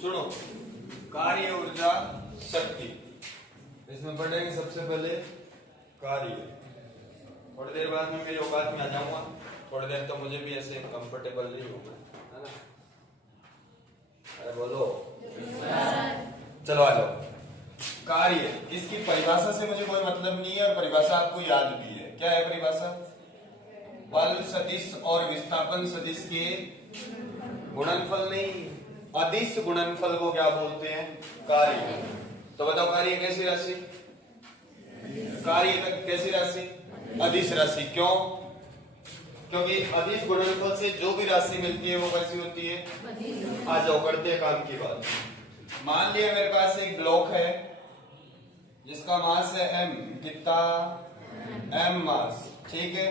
सुनो, कार्य ऊर्जा शक्ति, इसमें पढ़ेंगे सबसे पहले कार्य। थोड़ी देर बाद में मेरी औकात में आ जाऊंगा, थोड़ी देर तो मुझे भी ऐसे कंफर्टेबल नहीं होगा, है ना? अरे बोलो चलो आ जाओ। कार्य, इसकी परिभाषा से मुझे कोई मतलब नहीं है और परिभाषा आपको याद भी है। क्या है परिभाषा? बल सदिश और विस्थापन सदिश के गुणनफल नहीं, अदिश गुणनफल को क्या बोलते हैं? कार्य। तो बताओ कार्य कैसी राशि? कार्य कैसी राशि? अदिश राशि। क्यों? क्योंकि अदिश गुणनफल से जो भी राशि मिलती है वो कैसी होती है? आ जाओ करते हैं काम की बात। मान लिया मेरे पास एक ब्लॉक है जिसका मास है m, कितना? m मास, ठीक है।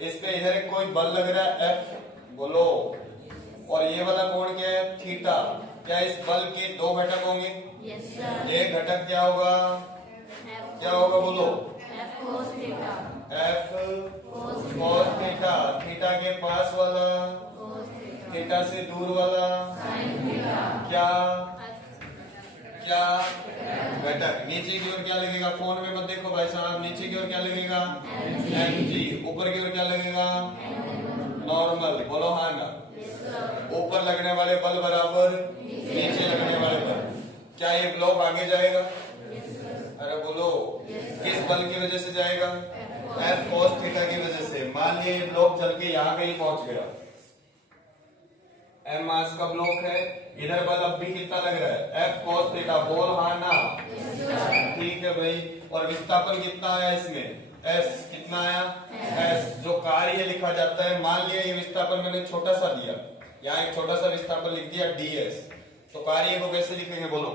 इस पे इधर कोई बल लग रहा है F, बोलो, और ये वाला कोण क्या है? थीटा। क्या इस बल के दो घटक होंगे? Yes sir. एक घटक क्या होगा? क्या होगा बोलो? F cos theta. F cos theta. Theta के पास वाला, थीटा से दूर वाला sin थीटा। क्या? क्या घटक। नीचे की ओर क्या लगेगा? फोन में मत देखो भाई साहब, नीचे की ओर क्या लगेगा? mg। ऊपर की ओर क्या लगेगा? नॉर्मल। बोलो हाँ ना? ऊपर लगने वाले बल बराबर नीचे लगने वाले बल। क्या ये ब्लॉक आगे जाएगा? अरे बोलो, किस बल की वजह से जाएगा? F cos थीटा की वजह से। मान लिए ये ब्लॉक चल के यहाँ कहीं पहुंच गया, m मास का ब्लॉक है, इधर बल अब भी कितना लग रहा है? F cos theta. बोल हाँ ना? ठीक है भाई। और विस्थापन कितना आया इसमें? S। कितना आया? S। जो कार्य लिखा जाता है, मान लिया ये विस्थापन मैंने छोटा सा दिया, यहाँ एक छोटा सा विस्थापन लिख दिया ds, तो कार्य को कैसे लिखेंगे बोलो?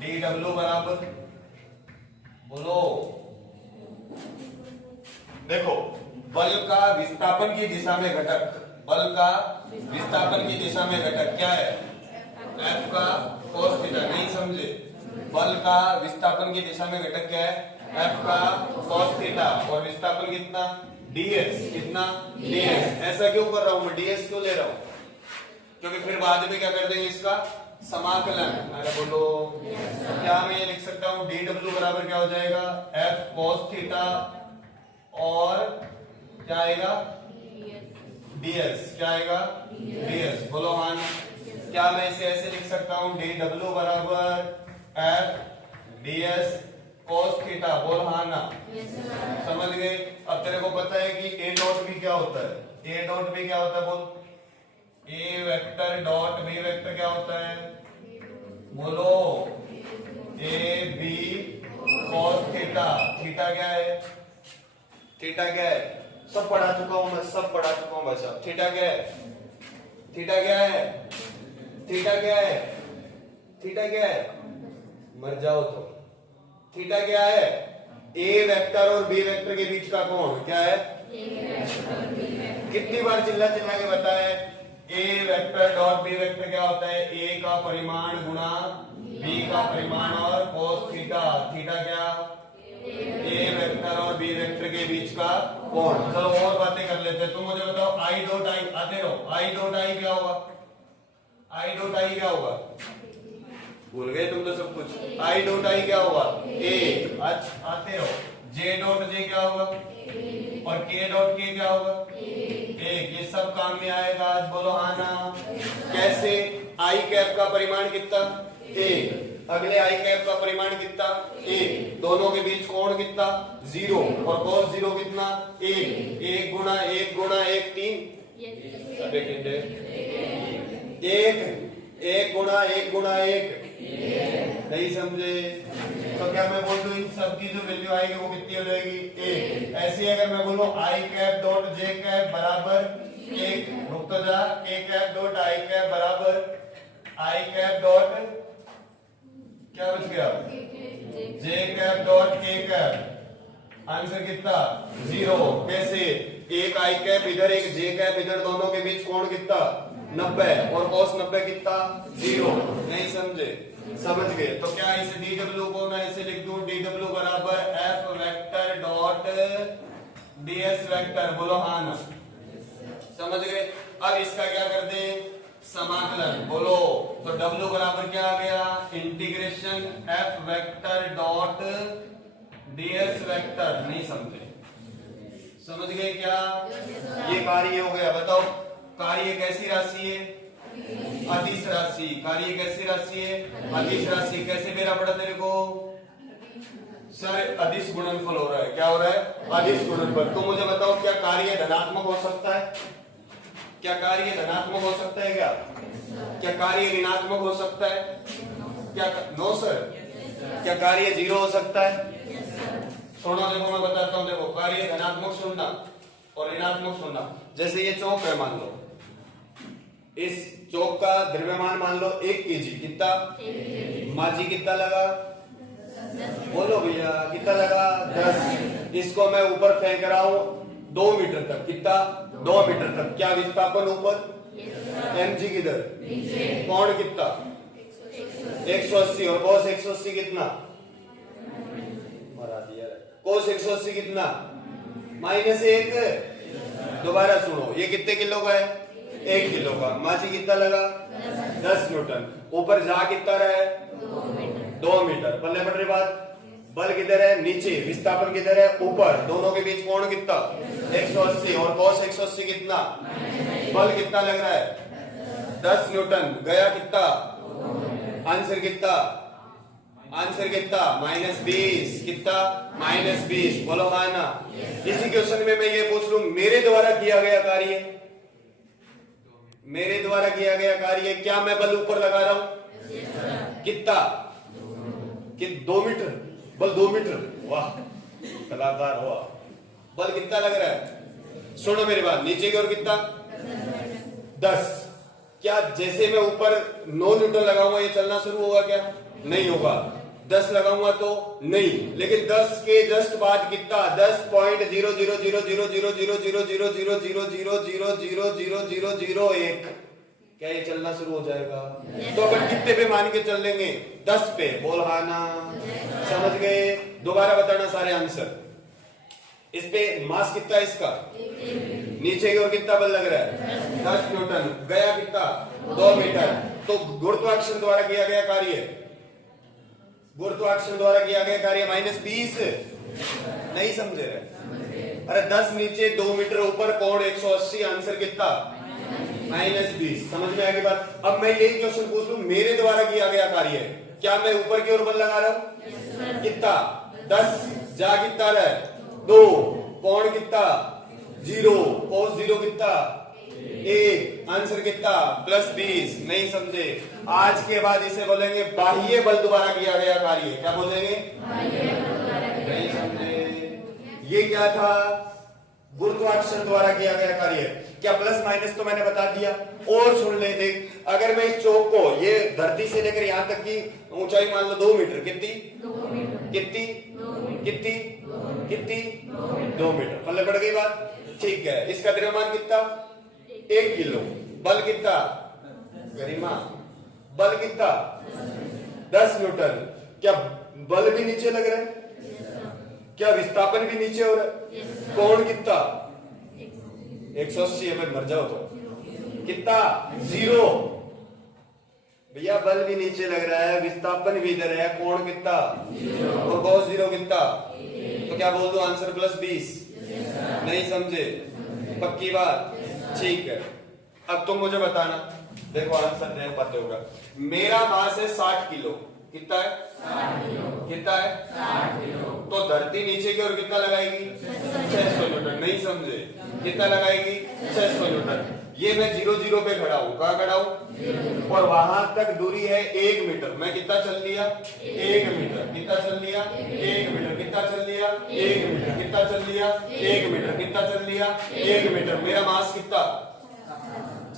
dw बराबर, बोलो, देखो, बल का विस्थापन की दिशा में घटक, बल का विस्थापन की दिशा में घटक क्या है? F का cos थीटा। नहीं समझे? बल का विस्थापन की दिशा में घटक क्या है? F का cos थीटा। और विस्थापन कितना? ds। कितना? ds। ऐसा क्यों कर रहा हूं मैं? ds क्यों ले रहा हूं? क्योंकि फिर बाद में क्या कर देंगे इसका? समाकलन। अरे बोलो, क्या मैं ये लिख सकता हूं? dw बराबर क्या हो जाएगा? F cos थीटा और क्या आएगा? ds। क्या आएगा? ds। बोलो हाँ। क्या मैं इसे ऐसे लिख सकता हूं? dw बराबर F ds cos थीटा। बोल हाँ ना? समझ गए? अब तेरे को पता है कि a डॉट b क्या होता है? a डॉट b क्या होता है? बोल, a vector dot b vector क्या होता है? बोलो, a b cos theta. Theta क्या है? थीटा क्या है? सब पढ़ा चुका हूं मैं, सब पढ़ा चुका हूं भाई साहब। थीटा क्या है? थीटा क्या है? थीटा क्या है? थीटा क्या है? मर जाओ तो। थीटा क्या है? a वेक्टर और b वेक्टर के बीच का कोण क्या है? कितनी बार चिल्ला चिल्ला के बताए? a vector dot b vector क्या होता है? a का परिमाण गुणा b का परिमाण और cos थीटा। थीटा क्या? a वेक्टर और b वेक्टर के बीच का कोण। चलो और बातें कर लेते हैं। तुम मुझे बताओ, i डॉट i, आते रहो, i डॉट i क्या होगा? i डॉट i क्या होगा? भूल गए तुम तो सब कुछ। i डॉट i क्या होगा? a। आते रहो। j डॉट j क्या होगा? और k डॉट k क्या होगा? एक। ये सब काम में आएगा आज। बोलो हाँ ना? कैसे? i कैप का परिमाण कितना? एक। अगले i कैप का परिमाण कितना? एक। दोनों के बीच कोण कितना? 0। और cos 0 कितना? 1। 1 गुणा 1 गुणा 1 3। अबे कितने? 1। 1 गुणा 1 गुणा 1। नहीं समझे? तो क्या मैं बोल दूं इन सब की जो वैल्यू आएगी वो कितनी हो जाएगी? 1। ऐसे अगर मैं बोलूं i cap dot j cap बराबर 1, रुक तो जा, k cap dot i cap बराबर i कैप डॉट क्या बच गया? j cap dot k cap. Answer कितना? 0। कैसे? एक i कैप इधर, एक j कैप इधर, दोनों के बीच कोण कितना? 90। और cos 90 कितना? 0। नहीं समझे? समझ गए? तो क्या इसे dw को मैं इसे लिख दूं? dw बराबर f vector dot ds vector. बोलो हाँ ना? समझ गए? अब इसका क्या कर दें? समाकलन। बोलो, तो W बराबर क्या आ गया, integration F vector dot ds vector. नहीं समझे, समझ गए क्या? ये कार्य हो गया। बताओ कार्य कैसी राशि है? अदिश राशि। कार्य कैसी राशि है? अदिश राशि। कैसे मेरा पड़ा तेरे को? सर अदिश गुणनफल हो रहा है। क्या हो रहा है? अदिश गुणनफल। तो मुझे बताओ क्या कार्य धनात्मक हो सकता है? क्या कार्य धनात्मक हो सकता है? क्या कार्य ऋणात्मक हो सकता है? क्या नो सर। क्या कार्य 0 हो सकता है? सुनो देखो मैं बताता हूँ। देखो कार्य धनात्मक सुनना और ऋणात्मक सुनना। जैसे ये चौक है, मान लो इस चौक का द्रव्यमान मान लो 1 kg। कितना? माजी कितना लगा? बोलो भैया कितना लगा? 10। इसको मैं ऊपर फेंक रहा हूं 2 मीटर तक। कितना? 2 मीटर तक। क्या विस्थापन ऊपर? mg किधर? कोण कितना? 180। और cos 180 कितना? मरा दिया। cos 180 कितना? -1। दोबारा सुनो, ये कितने किलो का है? 1 किलो का। माजी कितना लगा? 10 न्यूटन। ऊपर जा कितना रहा है? 2 मीटर। पल्ले पड़ रही बात। बल किधर है? नीचे। विस्थापन किधर है? ऊपर। दोनों के बीच कोण कितना? 180। और cos 180 कितना? बल कितना लग रहा है? 10 न्यूटन। गया कितना? आंसर कितना? आंसर कितना? -20। कितना? -20। बोलो हाँ ना। इसी क्वेश्चन में मैं ये पूछ लूं, मेरे द्वारा किया गया कार्य, मेरे द्वारा किया गया कार्य, क्या मैं बल ऊपर लगा रहा हूं? कितना? कि 2 मीटर। बल 2 मीटर। वाह कलाकार हुआ। बल कितना लग रहा है? सुनो मेरी बात। नीचे की ओर कितना? 10। क्या जैसे मैं ऊपर 9 न्यूटन लगाऊंगा ये चलना शुरू होगा? क्या नहीं होगा। 10 लगाऊंगा तो नहीं। लेकिन 10 के जस्ट बाद कितना? 10.000000000000000001। क्या ये चलना शुरू हो जाएगा? तो अपन कितने पे मान के चल लेंगे? 10 पे। बोल हाँ ना। समझ गए? दोबारा बताना सारे आंसर। इस पे मास कितना है इसका? नीचे की ओर कितना बल लग रहा है? 10 न्यूटन। गया कितना? 2 मीटर। तो गुरुत्वाकर्षण द्वारा किया गया कार्य, गुरुत्वाकर्षण द्वारा किया गया कार्य -20। नहीं समझे? अरे 10 नीचे 2 मीटर ऊपर कोण 180। आंसर कितना? -20। समझ में आ गई बात? अब मैं यही क्वेश्चन पूछ लूं, मेरे द्वारा किया गया कार्य, क्या मैं ऊपर की ओर बल लगा रहा हूं? कितना? 10। जा कितना रहा है? 2। कोण कितना? 0। cos 0 कितना? 1। आंसर कितना? +20। नहीं समझे? आज के बाद इसे बोलेंगे बाह्य बल द्वारा किया गया कार्य। क्या बोलेंगे? नहीं समझे? ये क्या था? गुरुत्वाकर्षण द्वारा किया गया कार्य। क्या प्लस माइनस तो मैंने बता दिया। और सुन ले देख, अगर मैं इस चौक को, ये धरती से लेकर यहां तक की ऊंचाई मान लो 2 मीटर। कितनी? कितनी? कितनी? कितनी? 2 मीटर। पल्ले पड़ गई बात? ठीक है। इसका द्रव्यमान कितना? 1 किलो। बल कितना? गरिमा बल कितना? 10 न्यूटन। क्या बल भी नीचे लग रहा है? क्या विस्थापन भी नीचे हो रहा है? कोण कितना? 180। अगर मर जाओ तो कितना? 0। भैया बल भी नीचे लग रहा है, विस्थापन भी इधर है, कोण कितना? और cos 0 कितना? तो क्या बोल दो आंसर? +20। नहीं समझे? पक्की बात? ठीक है। अब तुम मुझे बताना, देखो आंसर देख पाते होगा। मेरा मास है 60 किलो। कितना है? 60 किलो। कितना है? 60 किलो। तो धरती नीचे की ओर कितना लगाएगी? 600 न्यूटन। नहीं समझे? कितना लगाएगी? 600 न्यूटन। ये मैं 0 पे खड़ा हूं। कहां खड़ा हूं? और वहां तक दूरी है 1 मीटर। मैं कितना चल लिया? 1 मीटर। कितना चल लिया? 1 मीटर। कितना चल लिया? 1 मीटर। कितना चल लिया? 1 मीटर। कितना चल लिया? 1 मीटर। मेरा मास कितना?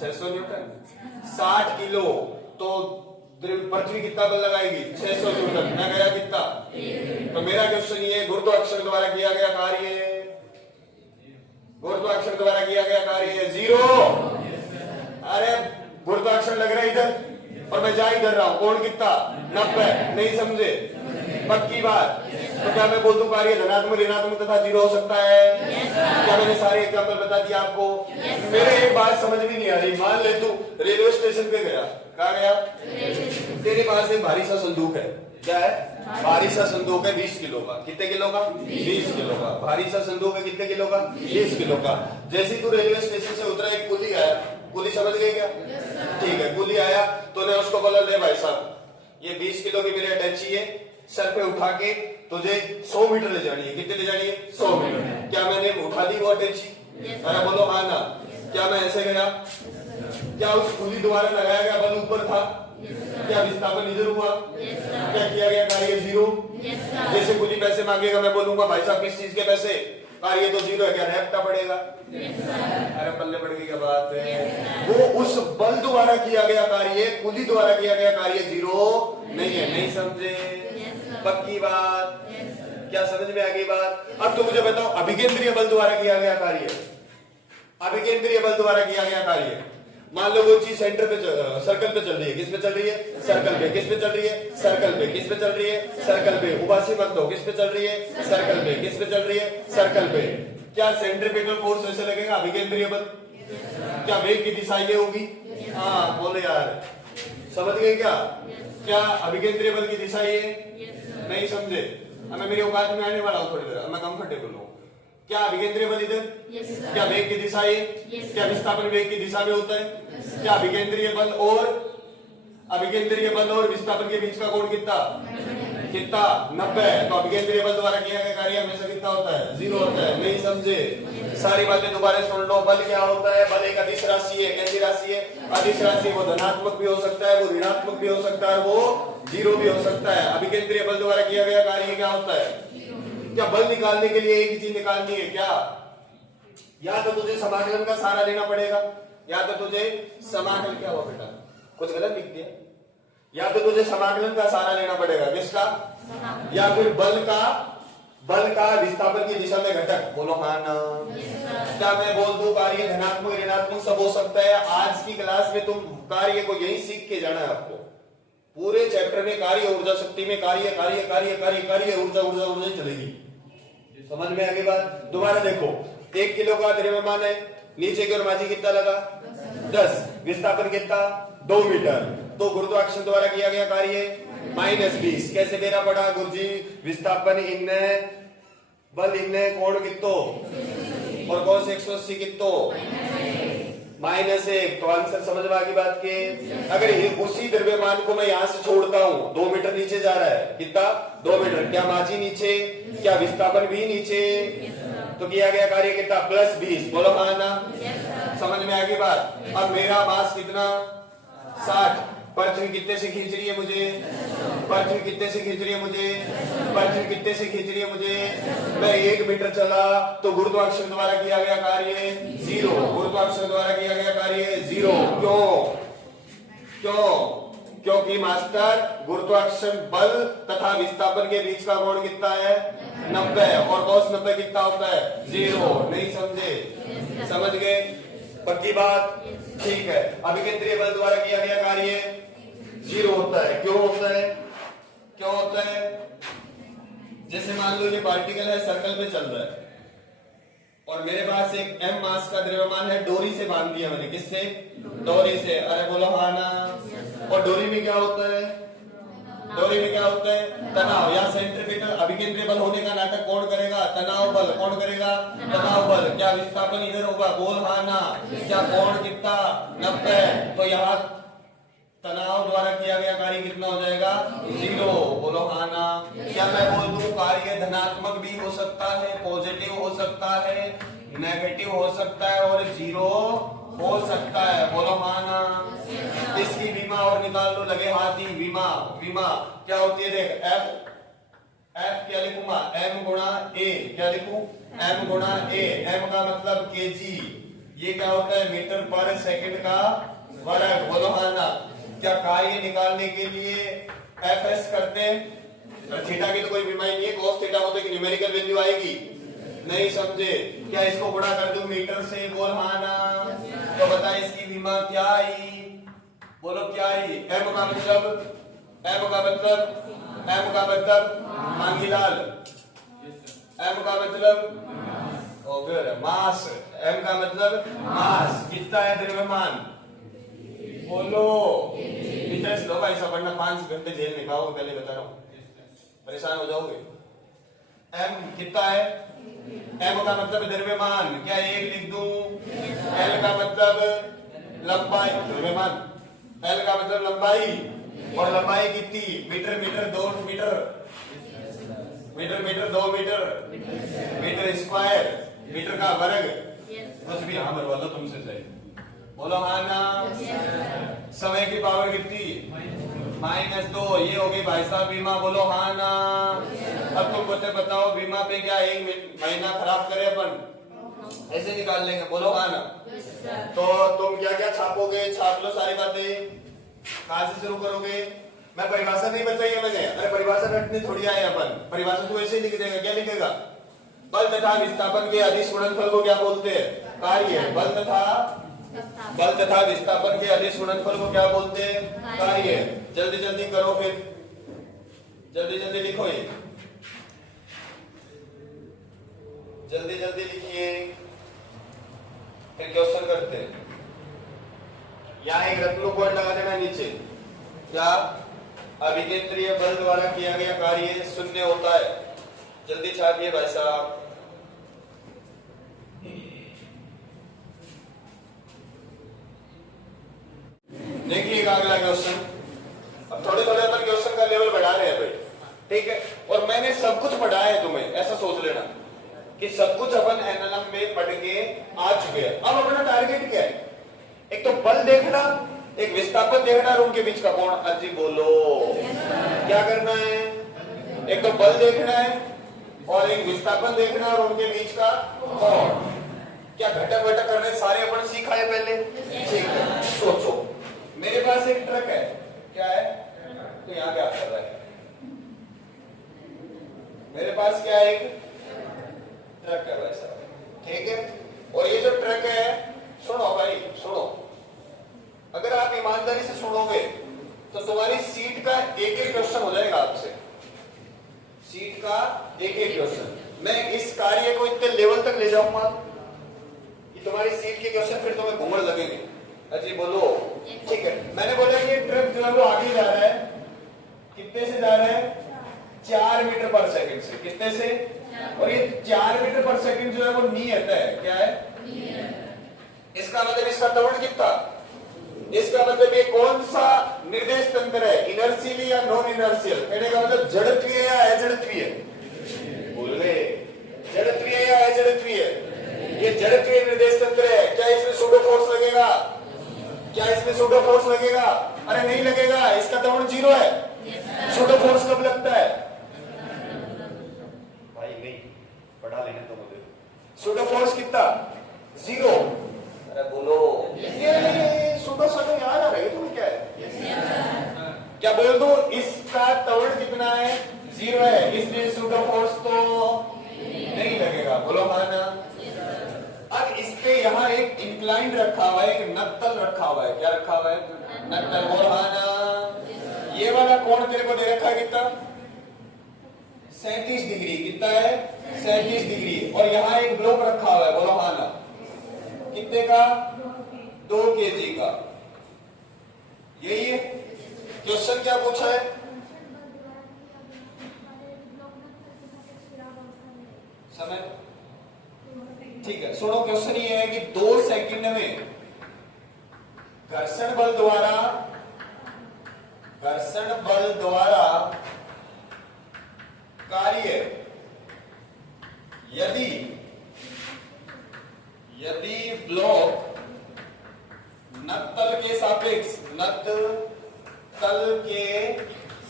600 न्यूटन। 60 किलो। तो पृथ्वी कितना बल लगाएगी? 600 न्यूटन। मैं गया कितना? तो मेरा क्वेश्चन ये, गुरुत्वाकर्षण द्वारा किया गया कार्य, गुरुत्वाकर्षण द्वारा किया गया कार्य 0। अरे गुरुत्वाकर्षण लग रहा है इधर और मैं जा इधर रहा हूं। कोण कितना? 90। नहीं समझे? पक्की बात? तो क्या मैं बोल दूं कार्य धनात्मक, ऋणात्मक तथा 0 हो सकता है? क्या मैंने सारे एग्जाम्पल बता दिया आपको? मेरे एक बात समझ में नहीं आ रही। मान ले तू रेलवे स्टेशन पे गया। कहा गया? तेरे पास एक भारी सा संदूक है, क्या है? भारी सा संदूक है 20 किलो का। कितने किलो का? 20 किलो का। भारी सा संदूक है कितने किलो का? 20 किलो का। जैसे ही तू रेलवे स्टेशन से उतरा, एक कुली आया। कुली समझ गए क्या? ठीक है, कुली आया तो ने उसको बोला, ले भाई साहब ये 20 किलो की मेरी अटैची है, सर पे उठा के तुझे 100 मीटर ले जानी है। कितने ले जानी है? 100 मीटर। क्या मैंने उठा दी वो अटैची? अरे बोलो हाँ ना। क्या मैं ऐसे गया? क्या उस कुली द्वारा लगाया गया बल ऊपर था? क्या विस्थापन इधर हुआ? क्या किया गया कार्य? जीरो। जैसे कुली पैसे मांगेगा, मैं बोलूंगा भाई साहब किस चीज के पैसे? कार्य तो जीरो है, क्या रैप्टा पड़ेगा? अरे पल्ले पड़ गई क्या बात है? वो उस बल द्वारा किया गया कार्य, कुली द्वारा किया गया कार्य जीरो नहीं है। नहीं समझे? पक्की बात? क्या समझ में आ गई बात? अब तो मुझे बताओ, अभिकेंद्रीय बल द्वारा किया गया कार्य, अभिकेंद्रीय बल द्वारा किया गया कार्य। मान लो वो चीज सेंटर पे सर्कल पे चल रही है। किस पे चल रही है? सर्कल पे। किस पे चल रही है? सर्कल पे। किस पे चल रही है? सर्कल पे। उबासी मत दो। किस पे चल रही है? सर्कल पे। किस पे चल रही है? सर्कल पे। क्या सेंट्रीपिटल फोर्स ऐसे लगेगा? अभिकेंद्रीय बल। क्या वेग की दिशा ये होगी? हाँ बोले यार, समझ गए क्या? क्या अभिकेंद्रीय बल की दिशा ये? नहीं समझे? मैं मेरी औकात में आने वाला हूँ थोड़ी देर, मैं कंफर्टेबल हूँ। क्या अभिकेंद्रीय बल इधर? क्या वेग की दिशा ये? क्या विस्थापन वेग की दिशा में होता है? क्या अभिकेंद्रीय बल और विस्थापन के बीच का कोण कितना? कितना? 90। तो अभिकेंद्रीय बल द्वारा किया गया कार्य हमेशा कितना होता है? जीरो होता है। नहीं समझे? सारी बातें दोबारा सुन लो। बल क्या होता है? बल एक अदिश राशि है। कैसी राशि है? अदिश राशि। वो धनात्मक भी हो सकता है, वो ऋणात्मक भी हो सकता है, वो जीरो भी हो सकता है। अभिकेंद्रीय बल द्वारा किया गया कार्य क्या होता है? क्या बल निकालने के लिए एक ही चीज निकालनी है क्या? या तो तुझे समाकलन का सहारा लेना पड़ेगा, या तो तुझे समाकलन, क्या हुआ बेटा? कुछ गलत लिख दिया? या तो तुझे समाकलन का सहारा लेना पड़ेगा। किसका? या फिर बल का विस्थापन की दिशा में घटक। बोलो हाँ ना। क्या मैं बोल दूं कार्य धनात्मक ऋणात्मक सब हो सकता है? आज की क्लास में तुम कार्य को यही सीख के जाना है आपको। पूरे चैप्टर में कार्य ऊर्जा शक्ति में कार्य कार्य कार्य कार्य कार्य ऊर्जा ऊर्जा ऊर्जा चलेगी। समझ में आगे बात? दोबारा देखो, 1 किलो का द्रव्यमान है, नीचे की ओर माझी कितना लगा? 10। विस्थापन कितना? 2 मीटर। तो गुरुत्वाकर्षण द्वारा किया गया कार्य -20। कैसे देना पड़ा गुरुजी? विस्थापन इनने, बल इनने, कोण कितो और कौन से 180 कितो? -1। तो आंसर समझ में आ गई बात के? अगर उसी द्रव्यमान को मैं यहाँ से छोड़ता हूँ, 2 मीटर नीचे जा रहा है, कितना? 2 मीटर। क्या माझी नीचे? क्या विस्थापन भी नीचे? तो किया गया कार्य कितना? +20। बोलो हाँ ना। समझ में आ गई बात? अब मेरा मास कितना? 60। पृथ्वी कितने से खींच रही है मुझे? पृथ्वी कितने से खींच रही है मुझे? पृथ्वी कितने से खींच रही है मुझे? मैं 1 मीटर चला तो गुरुत्वाकर्षण द्वारा किया गया कार्य जीरो। गुरुत्वाकर्षण द्वारा किया गया कार्य जीरो। क्यों? क्योंकि मास्टर गुरुत्वाकर्षण बल तथा विस्थापन के बीच का कोण कितना है? 90। और cos 90 कितना होता है? जीरो। नहीं समझे? समझ गए? पक्की बात? ठीक है। अभिकेंद्रीय बल द्वारा किया गया कार्य जीरो होता है। क्यों होता है? क्यों होता है? जैसे मान लो ये पार्टिकल है, सर्कल पे चल रहा है और मेरे पास एक m मास का द्रव्यमान है, डोरी से बांध दिया मैंने। किससे? डोरी से। अरे बोलो हाँ ना। और डोरी में क्या होता है? डोरी में क्या होता है? तनाव या सेंट्रीपिटल। अभिकेंद्रीय बल होने का नाटक कौन करेगा? तनाव बल। कौन करेगा? तनाव बल। क्या विस्थापन इधर होगा? बोल हाँ ना। क्या कोण कितना? 90। तो यहाँ तनाव द्वारा किया गया कार्य कितना हो जाएगा? जीरो। बोलो हाँ ना। क्या मैं बोल दूं कार्य धनात्मक भी हो सकता है, पॉजिटिव हो सकता है, नेगेटिव हो सकता है और जीरो हो सकता है? बोलो हाँ ना। इसकी विमा और निकाल लो, लगे हाथ ही। विमा क्या होती है? देख, एफ क्या लिखूंगा? m गुणा a। क्या लिखूं? m गुणा a। m का मतलब केजी। ये क्या होता है? मीटर पर सेकंड का वर्ग। बोलो हाँ ना। क्या कार्य निकालने के लिए एफएस करते हैं? थीटा की तो कोई बीमारी नहीं है, cos थीटा होते कि न्यूमेरिकल वैल्यू आएगी। नहीं समझे? क्या इसको गुणा कर दूं मीटर से? बोल हाँ ना। तो बता इसकी बीमा क्या आई? बोलो क्या आई? एम का मतलब मांगीलाल। एम का मतलब मास। एम का मतलब मास। कितना है द्रव्यमान? बोलो। मीटर सीरियस लो भाई साहब, वरना 5 घंटे जेल में खाओगे, पहले बता रहा हूं, परेशान हो जाओगे। एम कितना है? एम का मतलब द्रव्यमान, क्या एक लिख दूं? एल का मतलब लंबाई, द्रव्यमान, एल का मतलब लंबाई, और लंबाई कितनी? Metre metre 2 metre, metre metre 2 metre, metre square, metre का वर्ग। कुछ भी हाँ मरवा लो तुमसे सही, बोलो हाँ ना। समय की पावर कितनी? -2, ये हो गई भाई साहब बीमा, बोलो हाँ ना। अब तुम बताओ बीमा पे क्या एक महीना खराब करे अपन, ऐसे निकाल लेंगे, बोलो हाँ ना। तो तुम क्या क्या छापोगे? छाप लो सारी बातें। कहां से शुरू करोगे? मैं परिभाषा नहीं बताई है मैंने, अरे परिभाषा रटने थोड़ी आए अपन, परिभाषा तो ऐसे ही लिख देगा, क्या लिखेगा? बल तथा विस्थापन के अदिश गुणनफल को क्या बोलते हैं? कार्य। बल तथा विस्थापन के अदिश गुणनफल को क्या बोलते हैं? कार्य। जल्दी जल्दी करो, फिर जल्दी जल्दी लिखो, ये जल्दी जल्दी लिखिए, फिर क्वेश्चन करते हैं। यहाँ एक रत्न पॉइंट लगा देना नीचे। क्या? अभिकेंद्रीय बल द्वारा किया गया कार्य 0 होता है। जल्दी छापिए भाई साहब। देखिएगा अगला क्वेश्चन। अब थोड़े थोड़े अपन क्वेश्चन का लेवल बढ़ा रहे हैं भाई, ठीक है? और मैंने सब कुछ पढ़ाया है तुम्हें, ऐसा सोच लेना कि सब कुछ अपन एनएलएम में पढ़ के आ चुके हैं। अब अपना टारगेट क्या है? एक तो बल देखना, एक विस्थापन देखना, और उनके बीच का कोण। अजी बोलो क्या करना है? एक तो बल देखना है और एक विस्थापन देखना और उनके बीच का कोण। क्या घटक वटक करने सारे अपन सीखा है पहले? ठीक है। सोचो, मेरे पास एक ट्रक है, क्या है? तो यहाँ क्या कर रहा है? मेरे पास क्या है? एक ट्रक कर रहा है सर, ठीक है? और ये जो ट्रक है, सुनो भाई सुनो, अगर आप ईमानदारी से सुनोगे तो तुम्हारी सीट का एक एक क्वेश्चन हो जाएगा आपसे, सीट का एक एक क्वेश्चन। मैं इस कार्य को इतने लेवल तक ले जाऊंगा कि तुम्हारी सीट के क्वेश्चन फिर तुम्हें घूमने लगेंगे। अजी बोलो ठीक है। मैंने बोला कि ये ट्रक जो है वो आगे जा रहा है, कितने से जा रहा है? 4 मीटर पर सेकंड से। कितने से? और ये 4 मीटर पर सेकंड जो है वो नियत है। क्या है? इसका मतलब इसका त्वरण कितना? इसका मतलब ये कौन सा निर्देश तंत्र है? इनर्शियल या नॉन इनर्शियल? कहने का मतलब जड़त्वीय या अजड़त्वीय? बोल रहे जड़त्वीय या अजड़त्वीय? ये जड़त्वीय निर्देश तंत्र है। क्या इसमें सूडो फोर्स लगेगा? क्या इसमें सूडो फोर्स लगेगा? अरे नहीं लगेगा, इसका त्वरण 0 है। सूडो फोर्स कब लगता है भाई? नहीं पढ़ा लेने तो मुझे। सूडो फोर्स कितना? 0। अरे बोलो ये सूडो शब्द याद आ रहा है तुम्हें? क्या है? क्या बोल दो? इसका त्वरण कितना है? 0 है, इसलिए सूडो फोर्स तो नहीं लगेगा। बोलो माना। अब इस पे यहाँ एक इंक्लाइंड रखा हुआ है, एक नक्तल रखा हुआ है। क्या रखा हुआ है? नक्तल। बोलो माना। ये वाला कोण तेरे को दे रखा है कितना? 37 डिग्री। कितना है? 37 डिग्री। और यहाँ एक ब्लॉक रखा हुआ है। बोलो माना। कितने का? 2 kg का। यही है क्वेश्चन। क्या पूछा है? समय। ठीक है, सुनो क्वेश्चन ये है कि 2 सेकंड में घर्षण बल द्वारा कार्य यदि ब्लॉक नक्तल के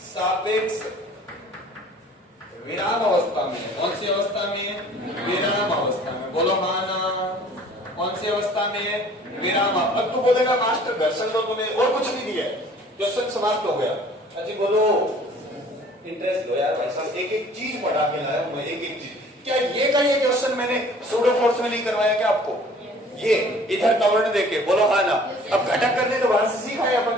सापेक्ष विराम अवस्था में। कौन सी अवस्था में? विराम अवस्था में। बोलो माना। कौन सी अवस्था में? विराम। अब तू बोलेगा मास्टर घर्षण तो तूने और कुछ नहीं दिया, क्वेश्चन समाप्त हो गया। अच्छा बोलो इंटरेस्ट लो यार भाई साहब, एक एक चीज पढ़ा के लाया हूं मैं, एक एक चीज। क्या ये का ये क्वेश्चन मैंने सूडो फोर्स में नहीं करवाया क्या आपको? ये इधर त्वरण देके। बोलो हाँ ना। अब घटक करने तो बाहर से सीखा है अपन।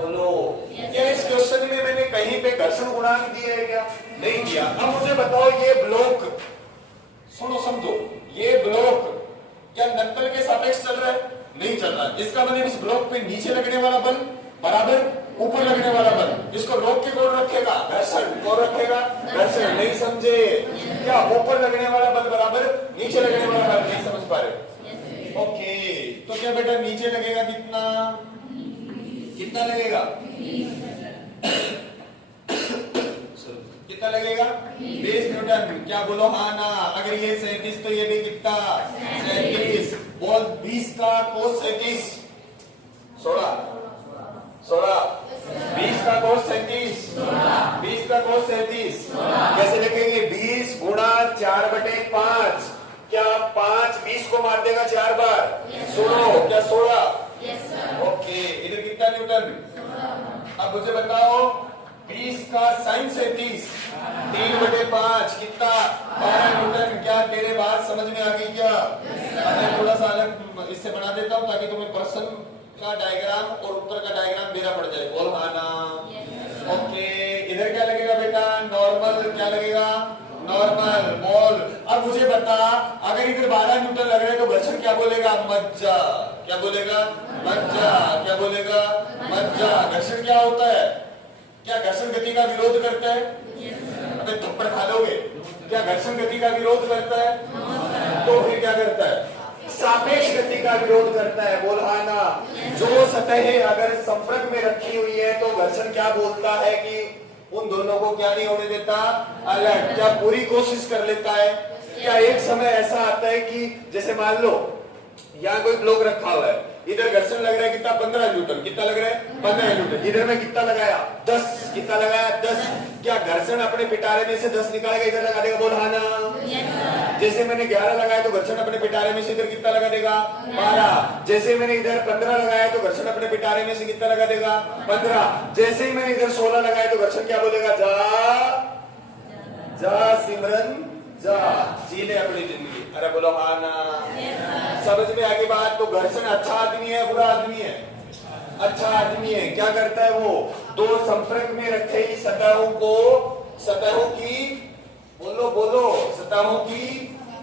बोलो क्या इस क्वेश्चन में मैंने कहीं पे घर्षण गुणांक दिया है क्या? नहीं दिया। अब मुझे बताओ ये ब्लॉक, सुनो समझो, ये ब्लॉक क्या नक्तल के सापेक्ष चल रहा है? नहीं चल रहा है। इसका मतलब इस ब्लॉक पे नीचे लगने वाला बल बराबर कितना लगेगा? कितना लगेगा? 20 न्यूटन। क्या बोलो हाँ ना? अगर ये 37 तो ये भी कितना? 37। बोल 20 का कोस 37 16 20 का कोस 37 20 का कोस 37 कैसे लिखेंगे? 20 गुणा 4/5। क्या 5 20 को मार देगा 4 बार? सुनो, क्या 16? ओके, इधर कितना न्यूटन? अब मुझे बताओ 20 का साइन 37 3/5 कितना? 12 न्यूटन। क्या तेरे बात समझ में आ गई क्या? मैं थोड़ा सा अलग इससे बना देता हूँ ताकि तुम्हें प्रश्न का डायग्राम और उत्तर का डायग्राम मेरा पड़ जाए। बोल हाँ ना? ओके, इधर क्या लगेगा बेटा? नॉर्मल। क्या लगेगा? नॉर्मल। बोल अब मुझे बता, अगर इधर 12 न्यूटन लग रहे हैं तो घर्षण क्या बोलेगा? मज्जा। क्या बोलेगा? मज्जा। क्या बोलेगा? मज्जा। घर्षण क्या होता है? क्या घर्षण गति का विरोध करता है? अबे थप्पड़ खा लोगे। क्या घर्षण गति का विरोध करता है? तो फिर क्या करता है? सापेक्ष गति का विरोध करता है। बोल हाँ ना? जो सतहें अगर संपर्क में रखी हुई है तो घर्षण क्या बोलता है कि उन दोनों को क्या नहीं होने देता? अलग। क्या पूरी कोशिश कर लेता है? क्या एक समय ऐसा आता है कि जैसे मान लो यहाँ कोई ब्लॉक रखा हुआ है, इधर घर्षण लग रहा है कितना? 15 न्यूटन। कितना लग रहा है? 15 न्यूटन। इधर में कितना लगाया? 10। कितना लगाया? 10। क्या घर्षण अपने पिटारे में से 10 निकालेगा, इधर लगा देगा? बोल हाँ ना? जैसे मैंने 11 लगाया तो घर्षण अपने पिटारे में से इधर कितना लगा देगा? 12। जैसे मैंने इधर 15 लगाया तो घर्षण अपने पिटारे में से कितना लगा देगा? 15। जैसे ही मैंने इधर 16 लगाया तो घर्षण क्या बोलेगा? जा सिमरन जा, जी ले अपनी जिंदगी। अरे बोलो हाँ ना? समझ में आगे बात? तो घर्षण अच्छा आदमी है बुरा आदमी है? अच्छा आदमी है। क्या करता है वो? दो संपर्क में रखे ही सतहों की बोलो सतहों की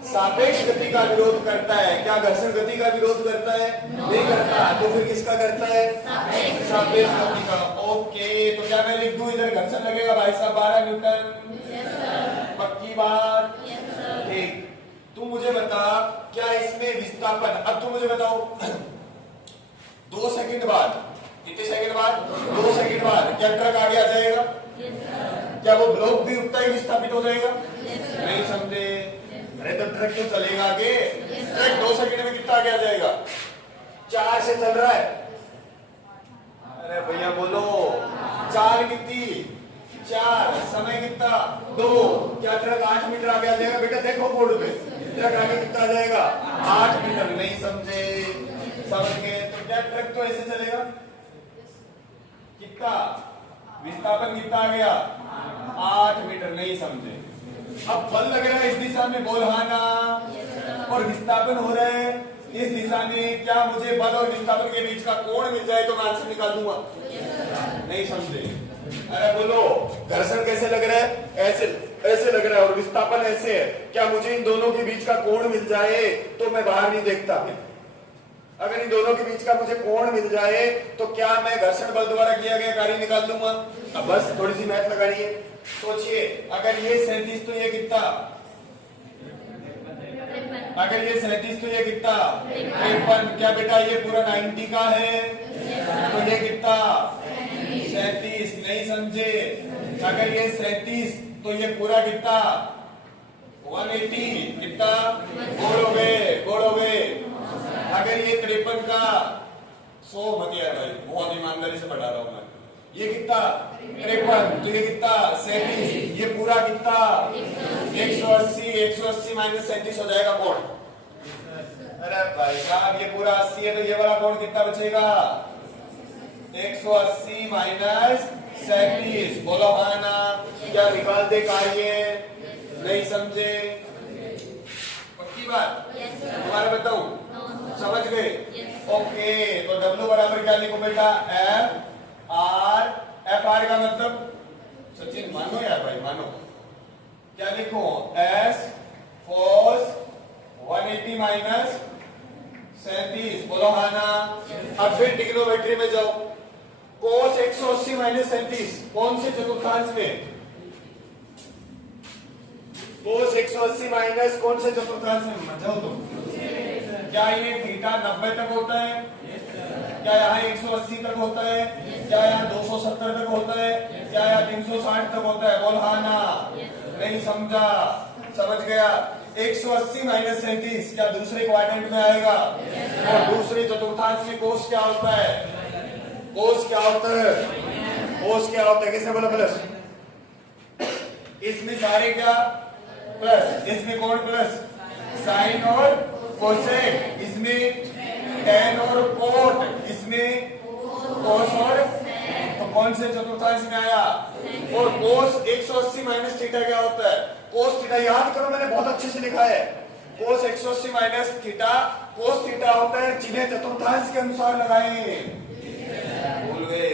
सापेक्ष गति का विरोध करता है। क्या घर्षण गति का विरोध करता है? नहीं करता। तो फिर किसका करता है? सापेक्ष गति का। ओके, तो क्या मैं लिख दूं इधर घर्षण लगेगा भाई साहब 12 न्यूटन? पक्की बात? ठीक। तू मुझे बता, क्या इसमें विस्थापन? अब तू मुझे बताओ 2 सेकंड बाद, कितने सेकंड बाद? 2 सेकंड बाद क्या ट्रक आगे आ जाएगा? क्या वो ब्लॉक भी उतना ही विस्थापित हो जाएगा? नहीं समझे? अरे तो ट्रक क्यों चलेगा आगे? ट्रक 2 सेकंड में कितना आगे आ जाएगा? 4 से चल रहा है। अरे भैया बोलो 4 कितनी? 4। समय कितना? 2। क्या ट्रक 8 मीटर आगे आ जाएगा? बेटा देखो बोर्ड पे, ट्रक आगे कितना आ जाएगा? 8 मीटर। नहीं समझे? समझ गए? तो क्या ट्रक तो ऐसे चलेगा? कितना विस्थापन कितना आ गया? 8 मीटर। नहीं समझे? अब बल लग रहा है इस दिशा में। बोल हाँ ना? और विस्थापन हो रहा है इस दिशा में। क्या मुझे बल और विस्थापन के बीच का कोण मिल जाए तो मैं आंसर निकाल दूंगा? नहीं समझे? अरे बोलो घर्षण कैसे लग रहा है? ऐसे लग रहा है और विस्थापन ऐसे है। क्या मुझे इन दोनों के बीच का कोण मिल जाए तो मैं बाहर नहीं देखता? अगर इन दोनों के बीच का मुझे कोण मिल जाए तो क्या मैं घर्षण बल द्वारा किया गया कार्य निकाल दूंगा? अब बस थोड़ी सी मैथ लगानी है। सोचिए, अगर ये 37 तो ये कितना? अगर ये 37 तो ये कितना? 53। क्या बेटा ये पूरा 90 का है? तो ये कितना? 37। नहीं समझे? अगर ये 37 तो ये पूरा कितना? 180। कितना? बोलोगे? अगर ये 53 का 100 मत यार भाई, बहुत ईमानदारी से पढ़ा रहा हूं मैं। ये कितना? 53। तो ये कितना? 37। ये पूरा कितना? 180। 180 माइनस 37 हो जाएगा कोण। अरे भाई साहब ये पूरा 80 है तो ये वाला कोण कितना बचेगा? 180 माइनस 37। बोलो हाँ ना? क्या निकाल दे कार्य? नहीं समझे? पक्की बात? तुम्हारा बताऊं? समझ गए? ओके, तो W बराबर क्या लिखो बेटा? एफ आर का मतलब सचिन मानो यार भाई मानो, क्या लिखो? S cos 180 minus 37। बोलो हाँ ना? अब फिर ट्रिग्नोमेट्री में जाओ। cos 180 माइनस 37 कौन से चतुर्थांश में? cos 180 माइनस कौन से चतुर्थांश में? जाओ तो क्या ये थीटा 90 तक होता है? क्या यहाँ 180 तक होता है? क्या यहाँ 270 तक होता है? क्या यहाँ 360 तक होता है? बोल हाँ ना। नहीं समझा? समझ गया? 180 माइनस 37 क्या दूसरे क्वाड्रेंट में आएगा? और दूसरे चतुर्थांश में कोस क्या होता है? कोस क्या होता है? कोस क्या होता है? किसने बोला प्लस? इसमें सारे क्या प्लस, इसमें कौन प्लस? साइन और कोसेक, इसमें टेन और कोट, इसमें कोस और, तो कौन से चतुर्थांश में आया? और कोस 180 माइनस थीटा क्या होता है? कोस थीटा याद करो, मैंने बहुत अच्छे से लिखा है। कोस 180 माइनस थीटा कोस थीटा होता है, जिन्हें चतुर्थांश के अनुसार लगाए। भूल गए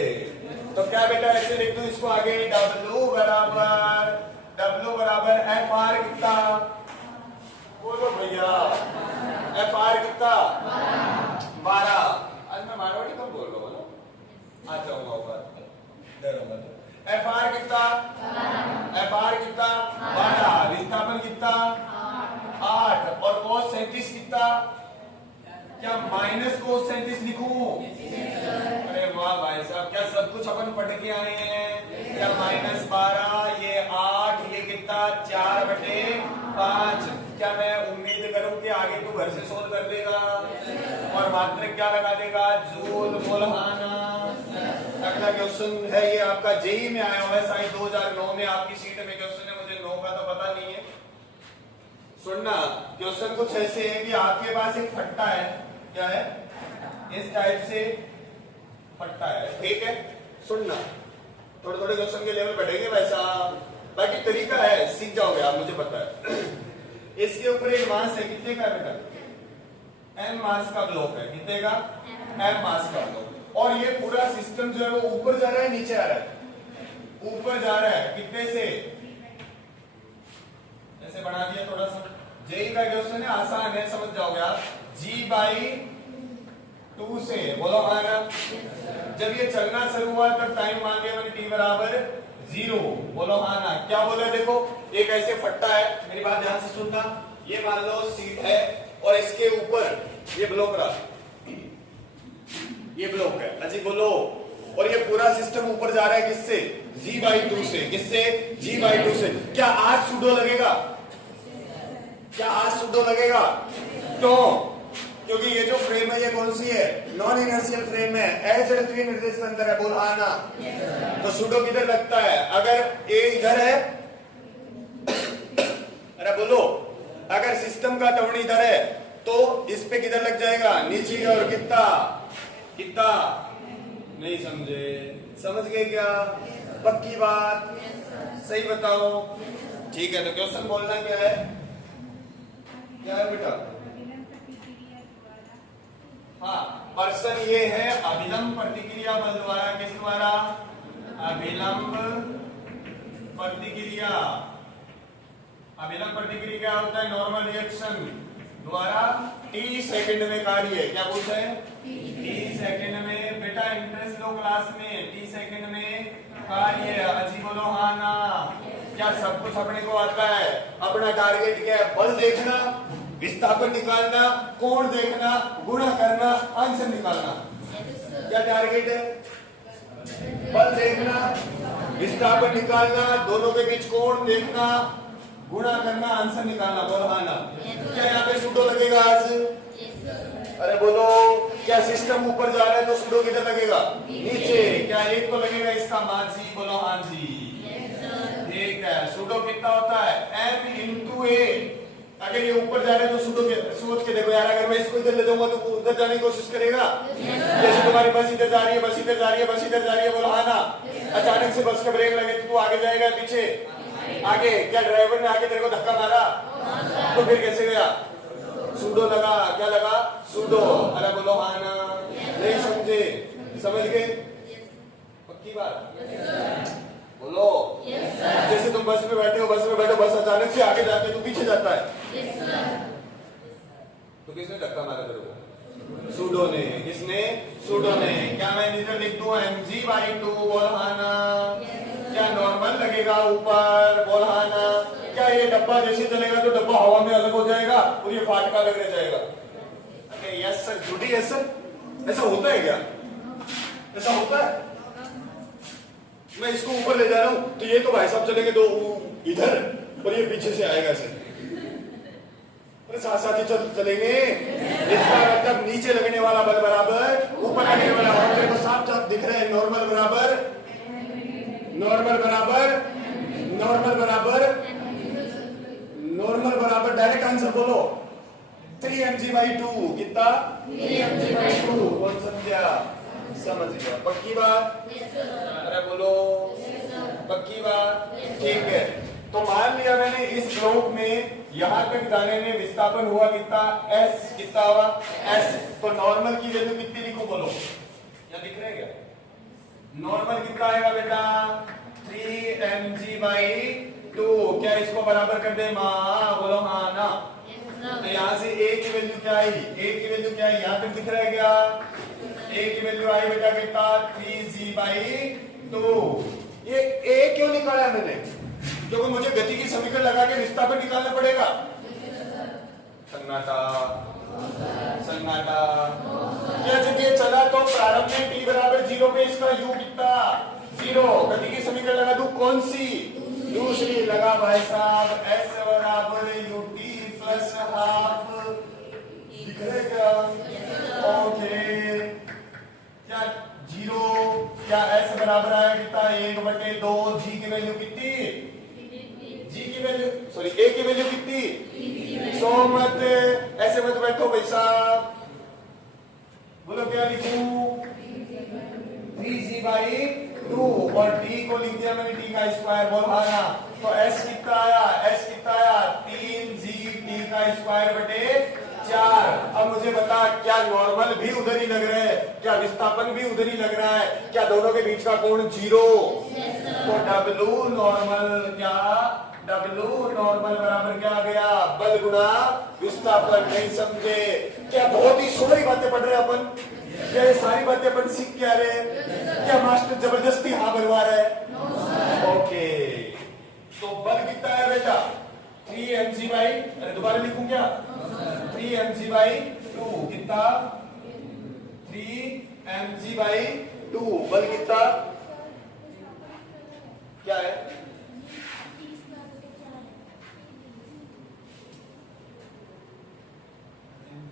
तो क्या बेटा ऐसे लिख दूं इसको आगे, W बराबर एफ आर कितना? बोलो भैया, एफ आर कितना? 12। आज मैं मारवाड़ी कब बोल रहा हूँ ना, आ जाऊंगा ऊपर। एफ आर कितना? एफ आर कितना? 12। विस्थापन कितना? 8। और cos 37 कितना? क्या माइनस cos 37 लिखूं? अरे वाह भाई साहब, क्या सब कुछ अपन पढ़ के आए हैं? क्या -12, ये 8, ये कितना? 4/5। क्या मैं उम्मीद करूं कि आगे तू घर से सोल्व कर देगा और मात्रक क्या लगा देगा? जूल। बोल हाँ ना। अगला क्वेश्चन है, ये आपका जेई में आया हुआ है, शायद 2009 में आपकी शीट में क्वेश्चन है, मुझे 9 का तो पता नहीं है। सुनना, क्वेश्चन कुछ ऐसे है कि आपके पास एक फट्टा है, क्या है? इस टाइप से फट्टा है, ठीक है? सुनना, थोड़े थोड़े क्वेश्चन के लेवल बढ़ेंगे वैसा, बाकी तरीका है, सीख जाओगे आप, मुझे पता है। इसके ऊपर एक मास है, कितने का बेटा? m मास का ब्लॉक है, कितने का? m मास का ब्लॉक। और ये पूरा सिस्टम जो है वो ऊपर जा रहा है, नीचे आ रहा है? ऊपर जा रहा है, कितने से? ऐसे बना दिया थोड़ा सा। जेई का क्वेश्चन है, आसान है, समझ जाओगे आप। G/2 से, बोलो हाँ ना। जब ये चलना शुरू हुआ तब टाइम मान लिया मैंने t बराबर 0, बोलो हाँ ना। क्या बोला? देखो एक ऐसे फट्टा है, मेरी बात ध्यान से सुनना, ये मान लो सीट है और इसके ऊपर ये ब्लॉक रहा, ये ब्लॉक है, अजी बोलो। और ये पूरा सिस्टम ऊपर जा रहा है किससे? G/2 से। किससे? G/2 से। क्या आज सूडो लगेगा? क्या आज सूडो लगेगा? क्यों? क्योंकि ये जो फ्रेम है ये कौन सी है? नॉन इनर्शियल फ्रेम है, एच/3 निर्देश अंतर है, बोल हाँ ना। तो सूडो किधर लगता है? अगर ए इधर है, अरे बोलो, अगर सिस्टम का टवनी इधर है तो इस पे किधर लग जाएगा? नीचे की ओर। कितना? कितना? नहीं समझे? समझ गए क्या? पक्की बात? सही बताओ। ठीक है, तो क्वेश्चन बोलना क्या है? क्या है बेटा? हाँ, पर्सन ये है अभिलंब प्रतिक्रिया बल द्वारा। किस द्वारा? अभिलंब प्रतिक्रिया। अभिलंब प्रतिक्रिया क्या होता है? नॉर्मल रिएक्शन द्वारा t सेकंड में कार्य। क्या पूछा है? t सेकंड में। बेटा इंटरेस्ट लो क्लास में, t सेकंड में कार्य। अजी बोलो हाँ ना। क्या सब कुछ अपने को आता है? अपना टारगेट क्या है? बल देखना, विस्थापन निकालना, कोण देखना, गुणा करना, आंसर निकालना। क्या टारगेट है? बल देखना, विस्थापन निकालना, दोनों के बीच कोण देखना, गुणा करना, आंसर निकालना। बोलो हाँ ना। क्या यहाँ पे सूडो लगेगा आज? अरे बोलो, क्या सिस्टम ऊपर जा रहा है तो सूडो किधर लगेगा? नीचे। क्या एक तो लगेगा इसका माजी? बोलो हाँ जी। ठीक है, सूडो कितना होता है? m/a। अगर ये ऊपर जा रहा है तो सूडो सोच के देखो यार, अगर मैं इसको इधर ले जाऊंगा तो उधर जाने की कोशिश करेगा। जैसे तुम्हारी बस इधर जा रही है, बस इधर जा रही है, बस इधर जा रही है, बोलो हाँ ना। अचानक से बस का ब्रेक लगे तो तू आगे जाएगा पीछे? आगे। क्या ड्राइवर ने आगे तेरे को धक्का मारा तो फिर कैसे गया? सूडो लगा। क्या लगा? सूडो। अरे बोलो हाँ ना। नहीं समझे? समझ गए? पक्की बात? बोलो। जैसे तुम बस में बैठे हो, बस में बैठो, बस अचानक से आगे जाके तू पीछे जाता है तो किसने धक्का मारा तेरे को? सूडो ने। किसने? सूडो ने। क्या मैं इधर लिख दूं mg/2? बोल हाँ ना। क्या नॉर्मल लगेगा ऊपर? बोल हाँ ना। क्या ये डब्बा जैसे चलेगा तो डब्बा हवा में अलग हो जाएगा और ये फाटका लग रह जाएगा? यस सर, जुड़ी है सर। ऐसा होता है क्या? ऐसा होता है? मैं इसको ऊपर ले जा रहा हूं तो ये तो भाई साहब चलेंगे तो इधर और ये पीछे से आएगा ऐसे। अरे साथ साथ ही चलेंगे। इसका मतलब नीचे लगने वाला बल बराबर ऊपर लगने वाला बल को साफ साफ दिख रहा है। नॉर्मल बराबर नॉर्मल बराबर नॉर्मल बराबर नॉर्मल बराबर डायरेक्ट आंसर बोलो 3mg/2 कितना 3mg/2। कौन समझा? समझ गया। पक्की बात? अरे बोलो पक्की बात। ठीक है, तो मान लिया मैंने इस ब्लॉक में यहां तक जाने में विस्थापन हुआ कितना s, कितना हुआ s। तो नॉर्मल की वैल्यू कितनी लिखो बोलो, यहाँ दिख रहा है क्या? नॉर्मल कितना आएगा बेटा 3mg/2। क्या इसको बराबर कर दे माँ? बोलो हाँ ना। तो यहाँ से a की वैल्यू क्या आई? a की वैल्यू क्या है? यहाँ तक दिख रहा है क्या? a की वैल्यू आई बेटा कितना 3g/2। ये a क्यों निकाला मैंने? क्योंकि मुझे गति की समीकरण लगा के विस्थापन निकालना पड़ेगा। सन्नाटा सन्नाटा। क्या जब ये चला तो प्रारंभ में t बराबर 0 पे इसका u कितना 0। गति की समीकरण लगा दूं कौन सी? दूसरी लगा भाई साहब s बराबर ut प्लस हाफ। दिख रहा है क्या? ओके। क्या 0 क्या s बराबर आया कितना 1/2। g की वैल्यू कितनी? g की वैल्यू सॉरी a की वैल्यू कितनी? सो मत ऐसे मत बैठो भाई साहब। बोलो क्या लिखूं? 3g/2 और t को लिख दिया मैंने t का स्क्वायर। बोल हाँ ना। तो s कितना आया? s कितना आया 3g t का स्क्वायर बटे 4। अब मुझे बता क्या नॉर्मल भी उधर ही लग रहा है? क्या विस्थापन भी उधर ही लग रहा है? क्या दोनों के बीच का कोण 0? तो W नॉर्मल क्या W नॉर्मल बराबर क्या आ गया? बल गुणा विस्थापन। नहीं समझे? क्या बहुत ही सोलह बातें पढ़ रहे हैं अपन? क्या ये सारी बातें अपन सीख क्या रहे? क्या मास्टर जबरदस्ती हाँ बनवा रहे हैं? ओके, तो बल कितना है बेटा 3mg अरे दोबारा लिखूं क्या 3mg/2 कितना 3mg/2 बल कितना क्या है?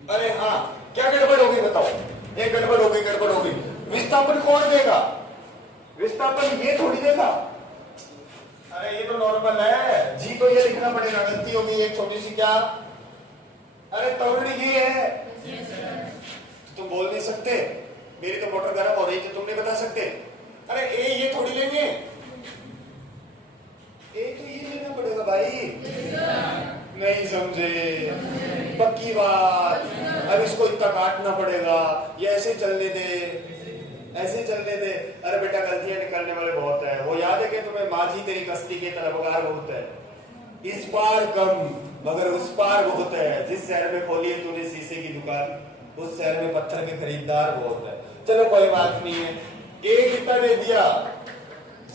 अरे हाँ, क्या गड़बड़ हो गई बताओ? एक गड़बड़ हो गई। विस्थापन कौन देगा? विस्थापन ये थोड़ी देगा। अरे ये तो नॉर्मल है। जी तो ये लिखना पड़ेगा। गलती होगी एक छोटी सी। क्या? अरे तौरणी ये है। तुम बोल नहीं सकते? मेरी तो मोटर गर्म हो रही थी, तुम नहीं बता सकते? अरे ए ये थोड़ी लेंगे। ए तो ये लेना पड़ेगा भाई। नहीं समझे? पक्की बात। अब इसको इतना काटना पड़ेगा। ये ऐसे चलने दे, ऐसे चलने दे। अरे बेटा गलतियां निकालने वाले बहुत है। वो याद है कि तुम्हें माझी तेरी कश्ती के तलबगार बहुत है। इस पार कम मगर उस पार बहुत है। जिस शहर में खोली है तूने शीशे की दुकान उस शहर में पत्थर के खरीदार बहुत है। चलो कोई बात नहीं है। ए कितना दे दिया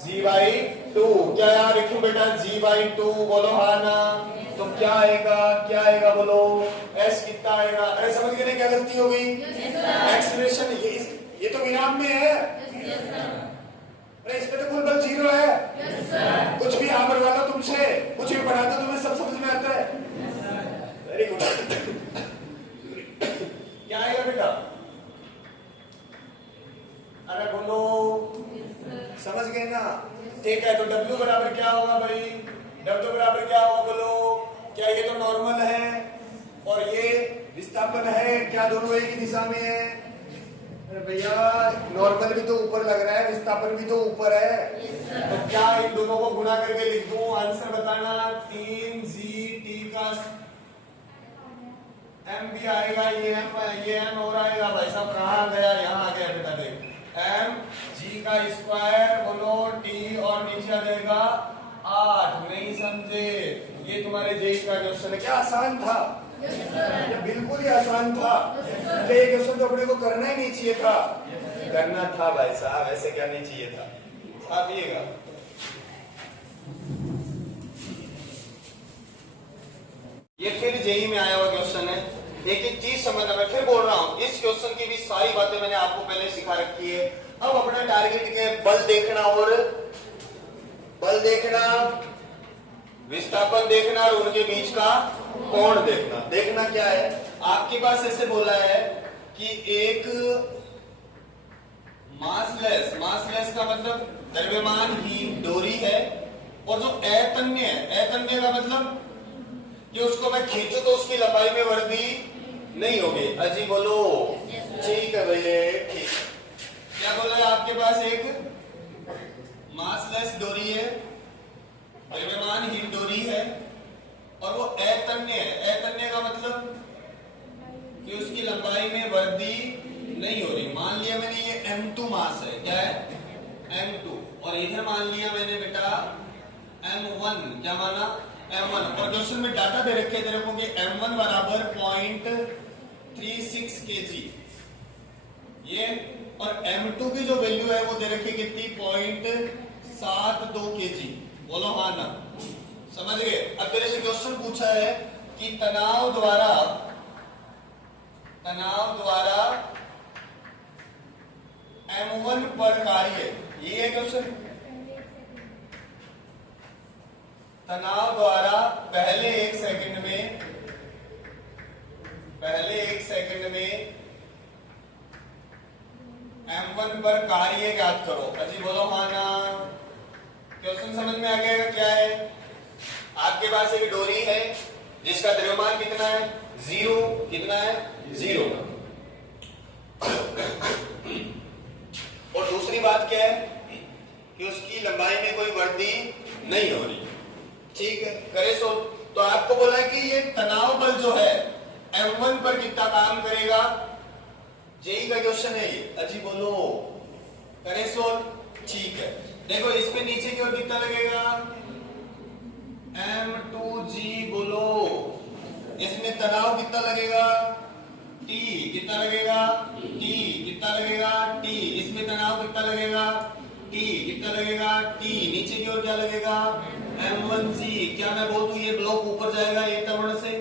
g/2। क्या यहाँ लिखूं बेटा g/2? बोलो हाँ ना। तो क्या आएगा बोलो? s कितना आएगा? अरे समझ गए क्या गलती हो गई? एक्सीलरेशन ये तो विराम में है। अरे इसमें तो कुल बल 0 है। कुछ भी हाँ बनवा लो तुमसे, कुछ भी पढ़ा दो तुम्हें सब समझ में आता है। Very good. क्या आएगा बेटा? अरे बोलो समझ गए ना? ठीक है, तो W बराबर क्या होगा भाई? W बराबर क्या होगा बोलो? क्या ये तो नॉर्मल है और ये विस्थापन है? क्या दोनों एक ही दिशा में है? अरे भैया नॉर्मल भी तो ऊपर लग रहा है, विस्थापन भी तो ऊपर है। तो क्या इन दोनों को गुणा करके लिख दूं? आंसर बताना। 3g t का m भी आएगा, ये m और आएगा। भाई साहब कहाँ गया? यहाँ आ गया बेटा। देख m g का स्क्वायर बोलो t और नीचे आ जाएगा 8। नहीं समझे? ये तुम्हारे जेई का क्वेश्चन है। क्या आसान था? ये बिल्कुल ही आसान था। ये क्वेश्चन तो अपने को करना ही नहीं चाहिए था। करना था भाई साहब, ऐसे क्या नहीं चाहिए था। छापिएगा। ये फिर जेई में आया हुआ क्वेश्चन है। एक एक चीज समझना। मैं फिर बोल रहा हूँ, इस क्वेश्चन की भी सारी बातें मैंने आपको पहले सिखा रखी है। अब अपना टारगेट क्या है? बल देखना और बल देखना, विस्थापन देखना और उनके बीच का कोण देखना। देखना क्या है? आपके पास ऐसे बोला है कि एक मासलेस का मतलब द्रव्यमानहीन डोरी है, और जो अतन्य है, अतन्य का मतलब कि उसको मैं खींचू तो उसकी लंबाई में वृद्धि नहीं होगी। अजी बोलो ठीक है भैया, ठीक। क्या बोला है? आपके पास एक मासलेस डोरी है, द्रव्यमानहीन डोरी है, और वो अतन्य है। अतन्य का मतलब कि उसकी लंबाई में वृद्धि नहीं हो रही। मान लिया मैंने ये M2 मास है, क्या है? M2, और इधर मान लिया मैंने बेटा M1, क्या माना? M1, और क्वेश्चन में डाटा दे रखे तेरे को कि M1 बराबर 0.36 kg, ये, और M2 की जो वैल्यू है वो दे रखी कितनी? 0.72 kg। बोलो हाँ ना, समझ गए? अब तेरे से क्वेश्चन पूछा है कि तनाव द्वारा M1 पर कार्य, ये है क्वेश्चन। तनाव द्वारा पहले एक सेकंड में M1 पर कार्य ज्ञात करो। अजी बोलो हाँ ना। क्वेश्चन समझ में आ गया? क्या है? आपके पास एक डोरी है जिसका द्रव्यमान कितना है? 0। कितना है? 0। और दूसरी बात क्या है कि उसकी लंबाई में कोई वृद्धि नहीं हो रही। ठीक है, करे सो। तो आपको बोला है कि ये तनाव बल जो है M1 पर कितना काम करेगा? जेई का क्वेश्चन है ये। अजी बोलो, करे सो, ठीक है। देखो इसमें नीचे की ओर कितना लगेगा? M2G, बोलो। इसमें तनाव कितना लगेगा? T। कितना लगेगा? T। कितना लगेगा? T। इसमें तनाव कितना लगेगा? T। कितना लगेगा? T। नीचे की ओर क्या लगेगा? M1G। क्या मैं बोल दूं ये ब्लॉक ऊपर जाएगा एक टर्न से,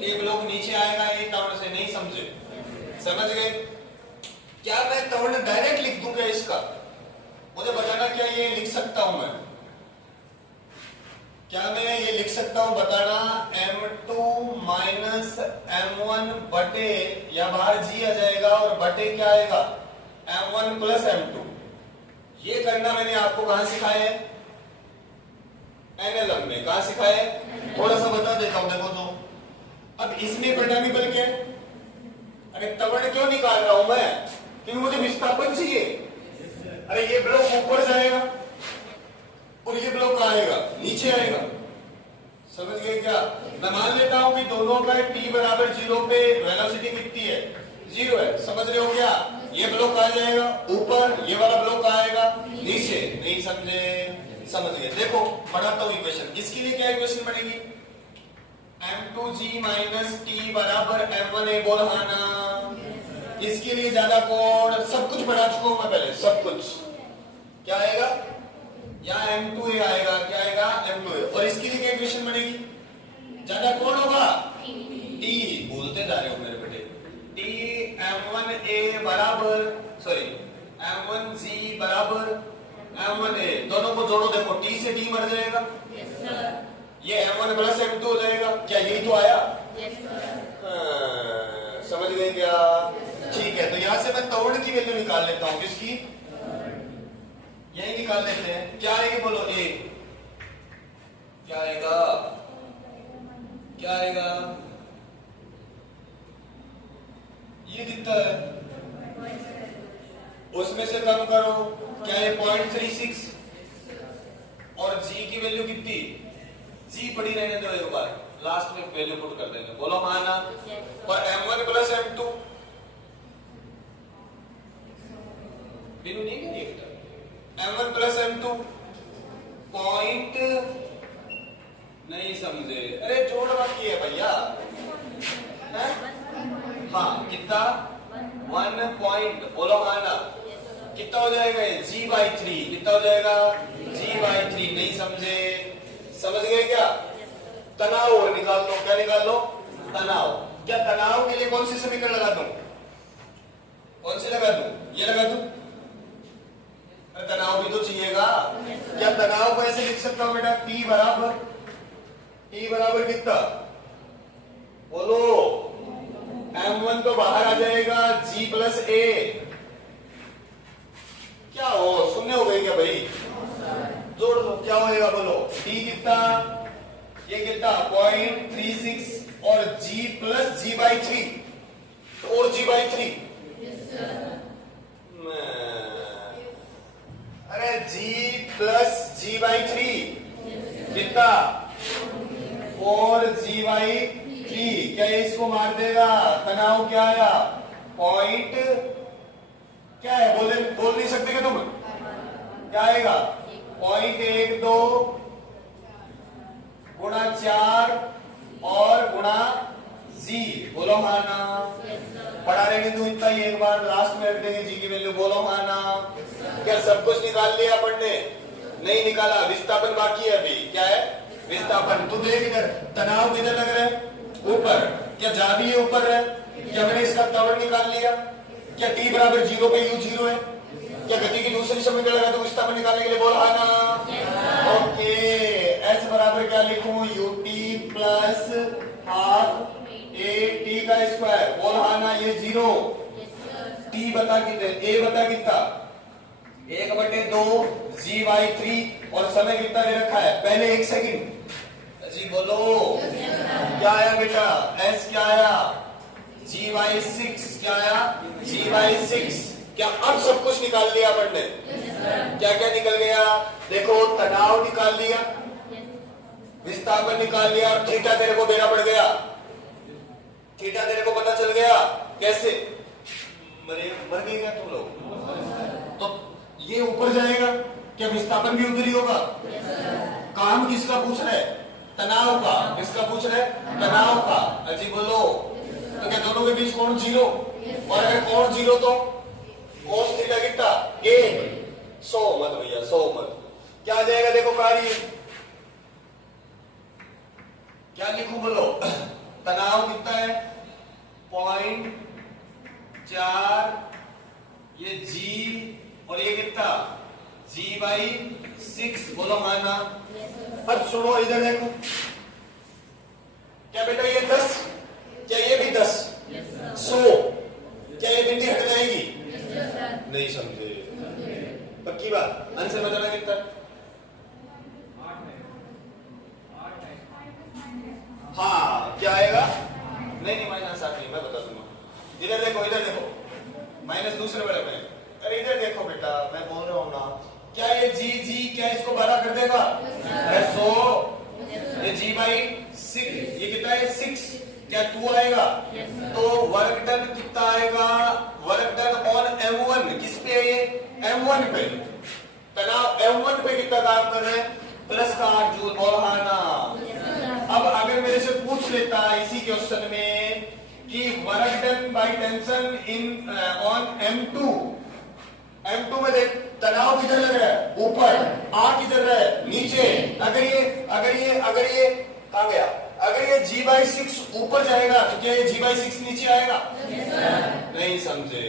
ये ब्लॉक नीचे आएगा एक टर्न से? नहीं समझे? समझ गए? क्या मैं टर्न डायरेक्ट लिख दूं क्या इसका? मुझे बताना, क्या ये लिख सकता हूं मैं? क्या मैं ये लिख सकता हूं? बताना। M2 माइनस M1 बटे, या बाहर G आ जाएगा और बटे क्या आएगा? M1 plus M2। ये करना मैंने आपको कहां सिखाया है? NLM में। कहां सिखाया है? थोड़ा सा बता देता हूं, देखो तो। अब इसमें परिणामी बल क्या है? अरे त्वरण क्यों निकाल रहा हूं मैं? क्योंकि मुझे विस्थापन चाहिए। अरे ये ब्लॉक ऊपर जाएगा और ये ब्लॉक आएगा नीचे आएगा। समझ गए क्या? मैं मान लेता हूं कि दोनों का T बराबर 0 पे वेलोसिटी कितनी है? 0 है। समझ रहे हो क्या? ये ब्लॉक आ जाएगा ऊपर, ये वाला ब्लॉक आएगा नीचे। नहीं समझे? समझ गए? देखो बढ़ाता हूं इक्वेशन। इसके लिए क्या इक्वेशन बनेगी? M2G माइनस T बराबर M1A। बोल हाँ ना। इसके लिए ज्यादा कोण, सब कुछ बढ़ा चुका हूं मैं पहले, सब कुछ। क्या आएगा? यहाँ M2A आएगा। क्या आएगा? M2A। और इसके लिए क्या इक्वेशन बनेगी? ज्यादा कौन होगा? T। बोलते जा रहे हो मेरे बेटे। T M1A बराबर, सॉरी M1G बराबर M1A। दोनों को जोड़ो, देखो T से T मर जाएगा। Yes sir. ये M1 प्लस M2 हो जाएगा। क्या यही तो आया? Yes sir. समझ गए क्या? ठीक है, तो यहां से मैं त्वरण की वैल्यू निकाल लेता हूं। किसकी? यही निकाल लेते हैं। क्या आएगी? बोलो। A क्या आएगा? क्या आएगा? ये कितना है? उसमें से कम करो। क्या है? 0.36। और G की वैल्यू कितनी? G पड़ी रहने दो, एक बार लास्ट में वैल्यू पुट कर देंगे। बोलो माना। और M1 प्लस M2 बिनु नहीं करिए। M1 प्लस M2 पॉइंट नहीं समझे? अरे जोड़ बाकी है भैया। हाँ कितना? 1 पॉइंट। बोलो हाँ ना। कितना हो जाएगा? G/3। कितना हो जाएगा? G/3। नहीं समझे? समझ गए क्या? तनाव और निकाल लो। क्या निकाल लो? तनाव। क्या तनाव के लिए कौन सी समीकरण लगा दूं? कौन सी लगा दूं? ये लगा दूं? तनाव को ऐसे लिख सकता हूं बेटा, T बराबर कितना बोलो, M1 तो बाहर आ जाएगा, G प्लस A। क्या हो, शून्य हो गए क्या भाई? जोड़ लो, क्या होएगा बोलो, T कितना, ये कितना 0.36 और G प्लस G बाई 3 और G बाई 3। अरे G प्लस G बाई 3 कितना 4G बाई 3। क्या इसको मार देगा? तनाव क्या आया? पॉइंट क्या है, बोल नहीं सकते क्या तुम? क्या आएगा? 0.12 गुणा 4 और गुणा G। बोलो हाँ ना? पढ़ा रहने दो इतना ही, एक बार लास्ट में रख देंगे G की वैल्यू। बोलो हाँ ना? क्या सब कुछ निकाल लिया अपन ने? नहीं निकाला, विस्थापन बाकी है अभी। क्या है? विस्थापन। तू देख इधर, तनाव किधर लग रहा है? ऊपर। क्या जा भी है ऊपर है? क्या मैंने इसका तवर निकाल लिया? क्या T बराबर 0 पे U 0 है? क्या गति की दूसरी समीकरण लगा तो विस्थापन निकालने के लिए? बोलो हाँ ना? ओके, S बराबर क्या लिखूं? UT प्लस हाफ AT का स्क्वायर। बोल हाँ ना? ये 0। T बता कितने? A बता कितना? 1/2 G बाई 3 और समय कितना दे रखा है? पहले 1 सेकंड जी बोलो। क्या आया बेटा? S क्या आया? G by 6। क्या आया? G by 6। क्या अब सब कुछ निकाल लिया अपन ने? क्या क्या निकल गया? देखो, तनाव निकाल लिया, विस्थापन निकाल लिया, और थीटा तेरे को देना पड़ गया। थीटा तेरे को पता चल गया। कैसे? मर गए क्या तुम लोग? तो ये ऊपर जाएगा, क्या विस्थापन भी उधर ही होगा? काम किसका पूछ रहे? तनाव का। किसका पूछ रहे? तनाव का। अजी बोलो। तो क्या दोनों के बीच कोण 0? और अगर कोण 0 तो कोस थीटा कितना? 1। 100 मत भैया, 100 मत। क्या आ जाएगा देखो कार्य? क्या लिखूं बोलो? तनाव कितना है? 0.4, ये G और ये कितना? G by 6। बोलो माना? अब सुनो इधर देखो, क्या बेटा ये 10? क्या ये भी 10? 100। क्या ये बिंदी हट जाएगी? नहीं समझे? पक्की बात? आंसर बताना कितना? हाँ, क्या आएगा? नहीं माइनस साथ नहीं, मैं बता दूंगा। इधर देखो, इधर देखो, माइनस दूसरे वाले में। अरे इधर देखो बेटा, मैं बोल रहा हूं ना। क्या ये G क्या इसको 12 कर देगा? 100। ये G बाई 6, ये कितना है? 6। क्या 2 आएगा? तो वर्क डन कितना आएगा? Work done on M1। किस पे है ये? M1 पे। तनाव M1 पे कितना काम कर रहे हैं? प्लस का 8 जूल। बोल हाँ ना? अब अगर मेरे से पूछ लेता इसी क्वेश्चन में कि work done by tension in on M2 में देख, तनाव किधर लग रहा है? ऊपर। आ किधर रहा है? नीचे। अगर ये कहां गया? अगर ये G बाई 6 ऊपर जाएगा तो क्या ये G बाई 6 नीचे आएगा? नहीं समझे?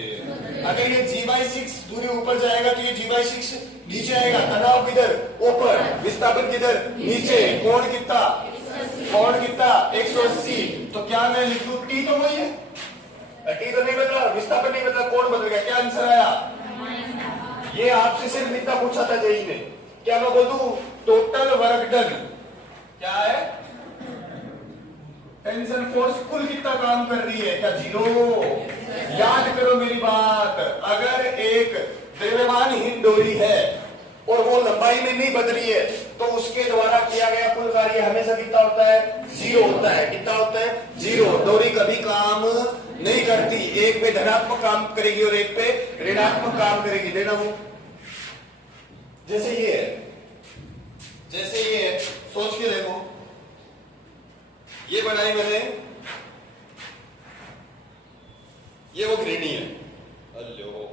अगर ये G बाई 6 दूरी ऊपर जाएगा तो ये G बाई 6 नीचे आएगा। तनाव किधर? ऊपर। विस्थापन किधर? नीचे। कोण कितना? 180। तो क्या मैं लिखूं? T तो वही है, T तो नहीं बदला, विस्थापन नहीं बदला, कोण बदल गया। क्या आंसर आया? ये आपसे सिर्फ इतना पूछा था जेई ने। क्या मैं बोल दूं टोटल वर्क डन क्या है? टेंशन फोर्स कुल कितना काम कर रही है? क्या 0? याद करो मेरी बात, अगर एक द्रव्यमानहीन डोरी है और वो लंबाई में नहीं बदली है तो उसके द्वारा किया गया कुल कार्य हमेशा कितना होता है? 0 होता है। कितना होता है? 0। डोरी कभी काम नहीं करती, एक पे धनात्मक काम करेगी और एक पे ऋणात्मक काम करेगी। देना वो जैसे ये है, सोच के देखो, ये बनाई मैंने, ये वो घृणी है। हेलो,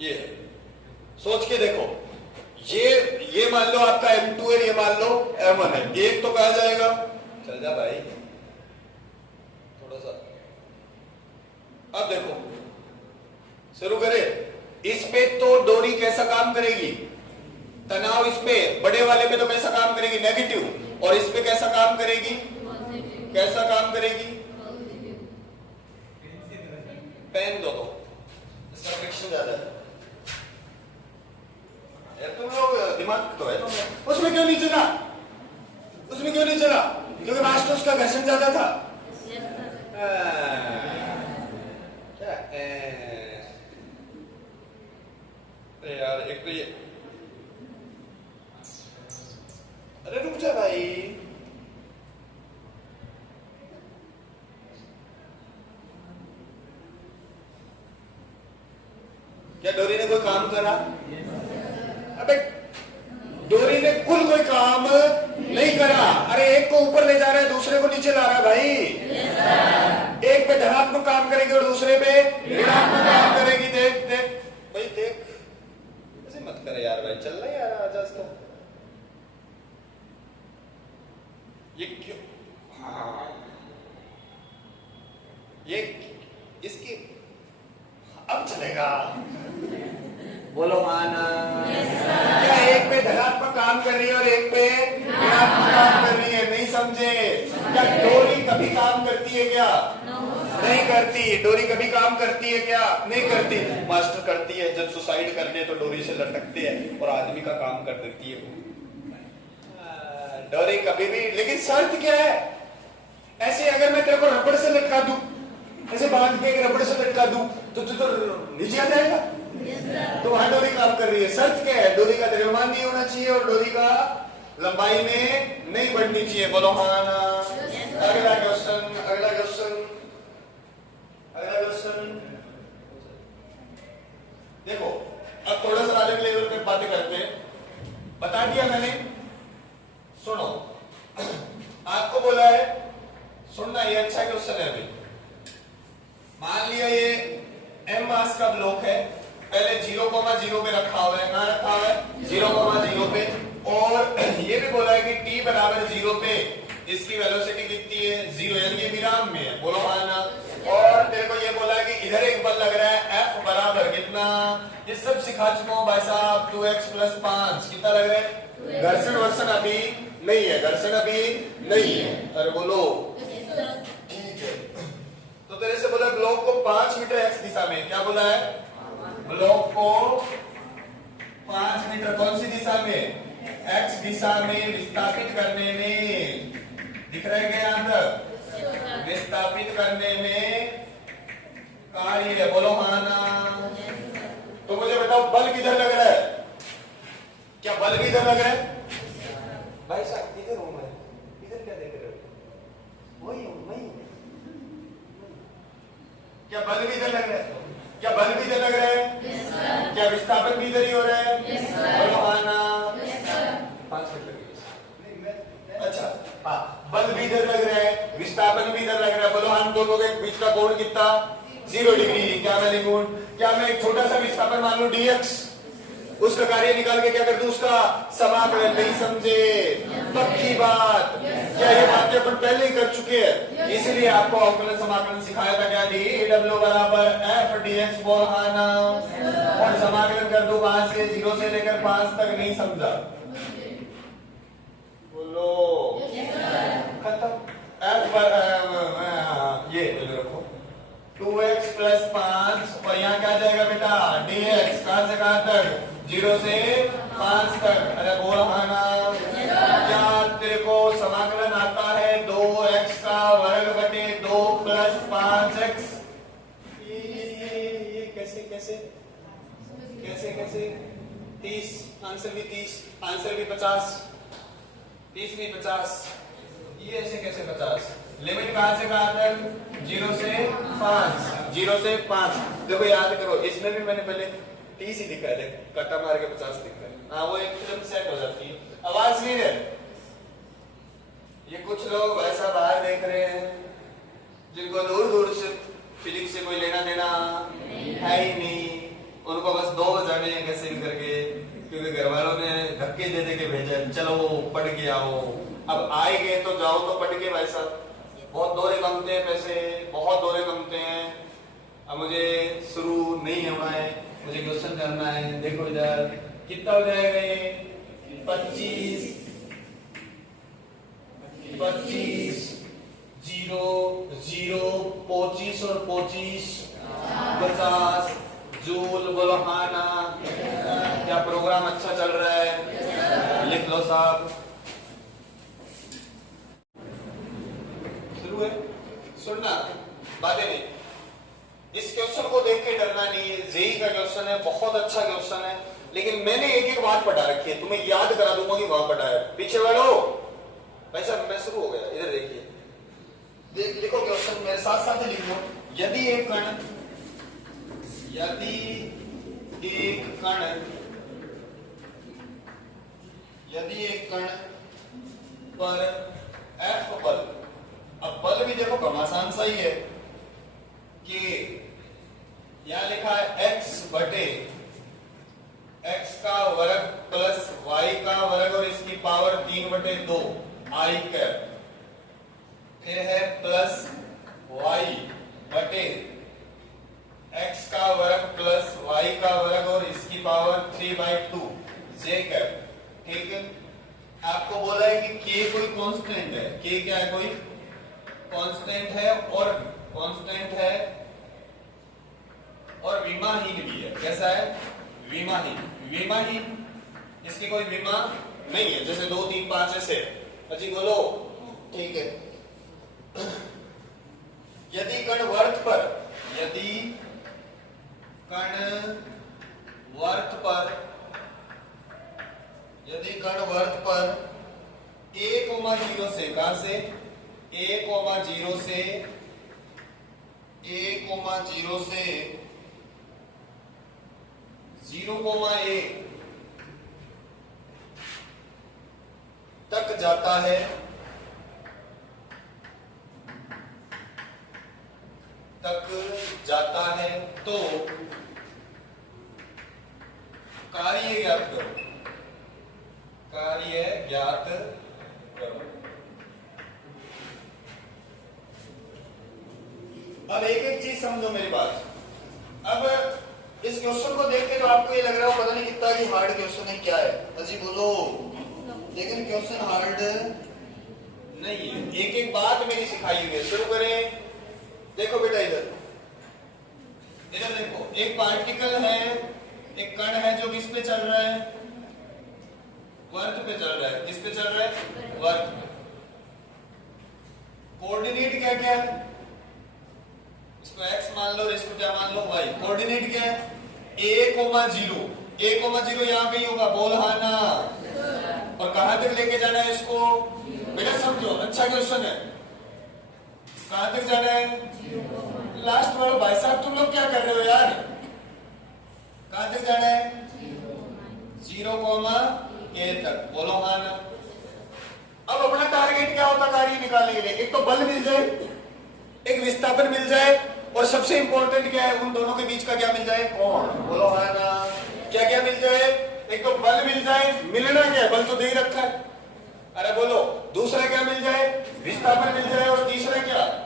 ये सोच के देखो, ये मान लो आपका M2 है, ये मान लो M1 है। एक तो कहा जाएगा, चल जा भाई थोड़ा सा। अब देखो, शुरू करें। इस पे तो डोरी कैसा काम काम करेगी? तनाव इस पे, बड़े वाले पे तो कैसा काम करेगी? नेगेटिव। और इस पे कैसा काम करेगी? कैसा काम करेगी? पेन दो तो, इसका फ्रिक्शन ज्यादा है। तुम लोग दिमाग तो है तुम्हें। उसमें क्यों नहीं चला? उसमें क्यों नहीं चला? क्योंकि मास्टर उसका घर्षण ज्यादा था। क्या यार, एक तो ये, अरे रुक जा भाई। क्या डोरी ने कोई काम करा? अबे डोरी ने कुल कोई काम नहीं करा। अरे एक को ऊपर ले जा रहा है, दूसरे को नीचे ला रहा है भाई। एक पे धनात्मक काम करेगी और दूसरे पे ऋणात्मक काम करेगी। देख देख भाई, देख, ऐसे मत करे यार भाई, चल रहा है यार आजाद तो। ये क्यों? हाँ, ये इसकी अब चलेगा। बोलो माना। क्या एक पे धनात्मक काम कर रही है और एक पे ऋणात्मक काम कर रही है? नहीं समझे? क्या डोरी कभी काम करती है क्या? नहीं करती। डोरी कभी काम करती है क्या? नहीं करती। मास्टर करती है, जब सुसाइड करते हैं तो डोरी से लटकते हैं और आदमी का काम कर देती है डोरी कभी भी। लेकिन शर्त क्या है? ऐसे अगर मैं तेरे को रबड़ से लटका दूं, ऐसे बांध के एक रबड़ से लटका दूं तो तू तो नीचे आ जाएगा। तो वहां डोरी काम कर रही है। शर्त क्या है? डोरी का द्रव्यमान नहीं होना चाहिए और डोरी का लंबाई में नहीं बढ़नी चाहिए। बोलो हाँ ना। अगला क्वेश्चन, अगला क्वेश्चन, अगला क्वेश्चन। देखो, अब थोड़ा सा अलग लेवल पे बातें करते हैं। बता दिया मैंने, सुनो। आपको बोला है सुनना, ये अच्छा क्वेश्चन है अभी। मान लिया ये m मास का ब्लॉक है, पहले 0,0 पे रखा हुआ है, कहां रखा हुआ है? 0,0 पे। और ये भी बोला है कि t बराबर 0 पे इसकी वेलोसिटी कितनी है? 0, यानी ये विराम में है। बोलो हाँ ना। और तेरे को ये बोला है कि इधर एक बल लग रहा है F बराबर कितना? ये सब सिखा चुका हूं भाई साहब। 2x + 5 कितना लग रहा है? घर्षण वर्षण अभी नहीं है, घर्षण अभी नहीं है। अरे बोलो ठीक है। तो तेरे से बोला ब्लॉक को 5 मीटर x दिशा में, क्या बोला है? ब्लॉक को 5 मीटर कौन सी दिशा में? x दिशा में विस्थापित करने में। दिख रहा है क्या यहां तक? विस्थापित करने में कार्य है। बोलो हाँ ना। तो मुझे बताओ बल किधर लग रहा है? क्या बल भी इधर लग रहा है? भाई साहब किधर हूं मैं? इधर क्या देख रहे हो? वही हूं, वही। क्या बल भी इधर लग रहा है? क्या बल भी इधर लग रहा है? क्या विस्थापन भी इधर ही हो रहा है? बोलो हाँ ना। 5 मिनट लगेगा। अच्छा हाँ, बल भी इधर लग रहा है, विस्थापन भी इधर लग रहा है। बोलो हम दोनों के बीच का कोण कितना? 0 डिग्री। क्या मैं लिखूं? क्या मैं एक छोटा सा विस्थापन मान लूं dx, उसका कार्य निकाल के क्या कर दूं? उसका समाकलन। नहीं समझे? पक्की बात। क्या ये बातें अपन पहले ही कर चुके हैं? इसलिए आपको अवकलन समाकलन सिखाया था। क्या dw बराबर f dx। बोल हाँ ना। और समाकलन कर दो 5 से 0 से लेकर 5 तक। नहीं समझा? बोलो खत्म। f पर ये रखो 2x + 5 और यहाँ क्या जाएगा बेटा? dx। कहां से कहां तक? 0 से 5 तक। अरे बोल हाँ ना। क्या तेरे को समाकलन आता है? 2x का वर्ग बटे 2 + 5x। ये कैसे कैसे कैसे कैसे? 30, आंसर भी 30, आंसर भी 50, 30 भी 50। ये ऐसे कैसे 50? लिमिट कहां से कहां तक? 0 से 5, 0 से 5। देखो याद करो, इसमें भी मैंने पहले 30 ही लिखा है, कट्टा मार के 50 लिखा है। हाँ, वो एक फिल्म सेट हो जाती है। आवाज नहीं है। ये कुछ लोग वैसा बाहर देख रहे हैं जिनको दूर दूर से फिजिक्स से कोई लेना देना है ही नहीं। उनको बस 2 बजाने हैं कैसे भी करके, क्योंकि घर वालों ने धक्के दे दे के भेजा, चलो पढ़ के आओ। अब आए गए तो जाओ तो पढ़ के। भाई साहब बहुत दौरे कमते हैं, पैसे बहुत दौरे कमते हैं। अब मुझे शुरू नहीं होना है, मुझे क्वेश्चन करना है। देखो इधर कितना हो जाएगा ये 25 25 0 0 25 और 25 50 जूल। बोलो हाँ ना। क्या प्रोग्राम अच्छा चल रहा है? लिख लो साहब। शुरू है। सुनना बातें नहीं। इस क्वेश्चन को देख के डरना नहीं है। जेई का क्वेश्चन है, बहुत अच्छा क्वेश्चन है, लेकिन मैंने एक एक बात पढ़ा रखी है, तुम्हें याद करा दूंगा कि वहां पढ़ा है। पीछे वालों भाई साहब मैं शुरू हो गया, इधर देखिए। लिखो क्वेश्चन मेरे साथ साथ ही लिख लो। यदि एक कण पर F बल, अब बल भी देखो घमासान सा ही है कि यहां लिखा है x बटे x का वर्ग प्लस y का वर्ग और इसकी पावर 3/2 i कैप, फिर है प्लस y बटे x का वर्ग प्लस y का वर्ग और इसकी पावर 3/2 j कैप। ठीक है, आपको बोला है कि k कोई कांस्टेंट है। k क्या है? कोई कांस्टेंट है और विमाहीन भी है। कैसा है? विमाहीन। इसकी कोई विमा नहीं है, जैसे 2 3 5 ऐसे। अजी बोलो। ठीक है। यदि कण वर्त पर a, 0 से कहां से a, 0 से a, 0 से 0, a तक जाता है, तो कार्य ज्ञात करो। अब एक एक चीज समझो मेरी बात। अब इस क्वेश्चन को देख के तो आपको ये लग रहा है पता नहीं कितना कि हार्ड क्वेश्चन है, क्या है? अजी बोलो। लेकिन क्वेश्चन हार्ड नहीं है, एक एक बात मेरी सिखाई हुई है। शुरू करें। देखो बेटा इधर देखो, एक पार्टिकल है, एक कण है जो किस पे चल रहा है? वर्त पे चल रहा है। किस पे चल रहा है? वर्त पे। कोऑर्डिनेट क्या क्या है? इसको x मान लो और इसको क्या मान लो? y। कोऑर्डिनेट क्या है? a, 0 यहां पे ही होगा। बोल हाँ ना। और कहां तक लेके जाना है इसको? बेटा समझो, अच्छा क्वेश्चन है। कहां तक जाना है? लास्ट वाला। भाई साहब तुम लोग क्या कर रहे हो यार? कहां तक जाना है? 0, a तक। बोलो हाँ ना। अब अपना टारगेट क्या होता कार्य निकालने के लिए? एक तो बल मिल जाए, एक विस्थापन मिल जाए, और सबसे इंपॉर्टेंट क्या है? उन दोनों के बीच का क्या मिल जाए? कोण। बोलो हाँ ना। क्या क्या मिल जाए? एक तो बल मिल जाए, मिलना क्या है? बल तो दे ही रखा है। अरे बोलो। दूसरा क्या मिल जाए? विस्थापन मिल जाए। और तीसरा क्या?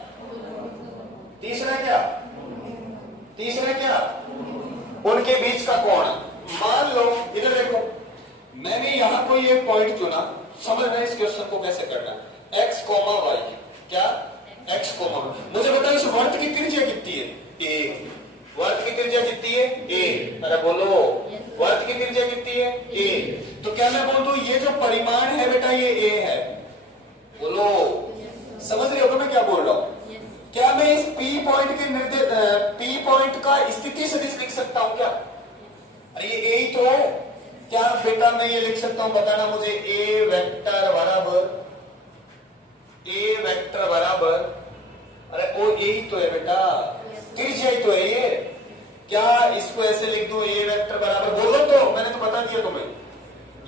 उनके बीच का कोण। मान लो इधर देखो, मैंने यहां कोई एक पॉइंट चुना। समझना इस क्वेश्चन को कैसे करना। x, y। क्या? x, मुझे बताओ इस वर्त की त्रिज्या कितनी है? a। वर्त की त्रिज्या कितनी है? a। अरे बोलो। वर्त की त्रिज्या कितनी है? a। तो क्या मैं बोल दूं ये जो परिमाण है बेटा ये a है? बोलो। समझ रहे हो तो मैं क्या बोल रहा हूं? क्या मैं इस P पॉइंट का स्थिति सदिश लिख सकता हूं क्या? अरे ये A ही तो है। क्या बेटा मैं ये लिख सकता हूं? बताना मुझे। A वेक्टर बराबर अरे वो A ही तो है बेटा, त्रिज्या ही तो है ये। क्या इसको ऐसे लिख दूं? A वेक्टर बराबर, बोलो तो, मैंने तो बता दिया तुम्हें।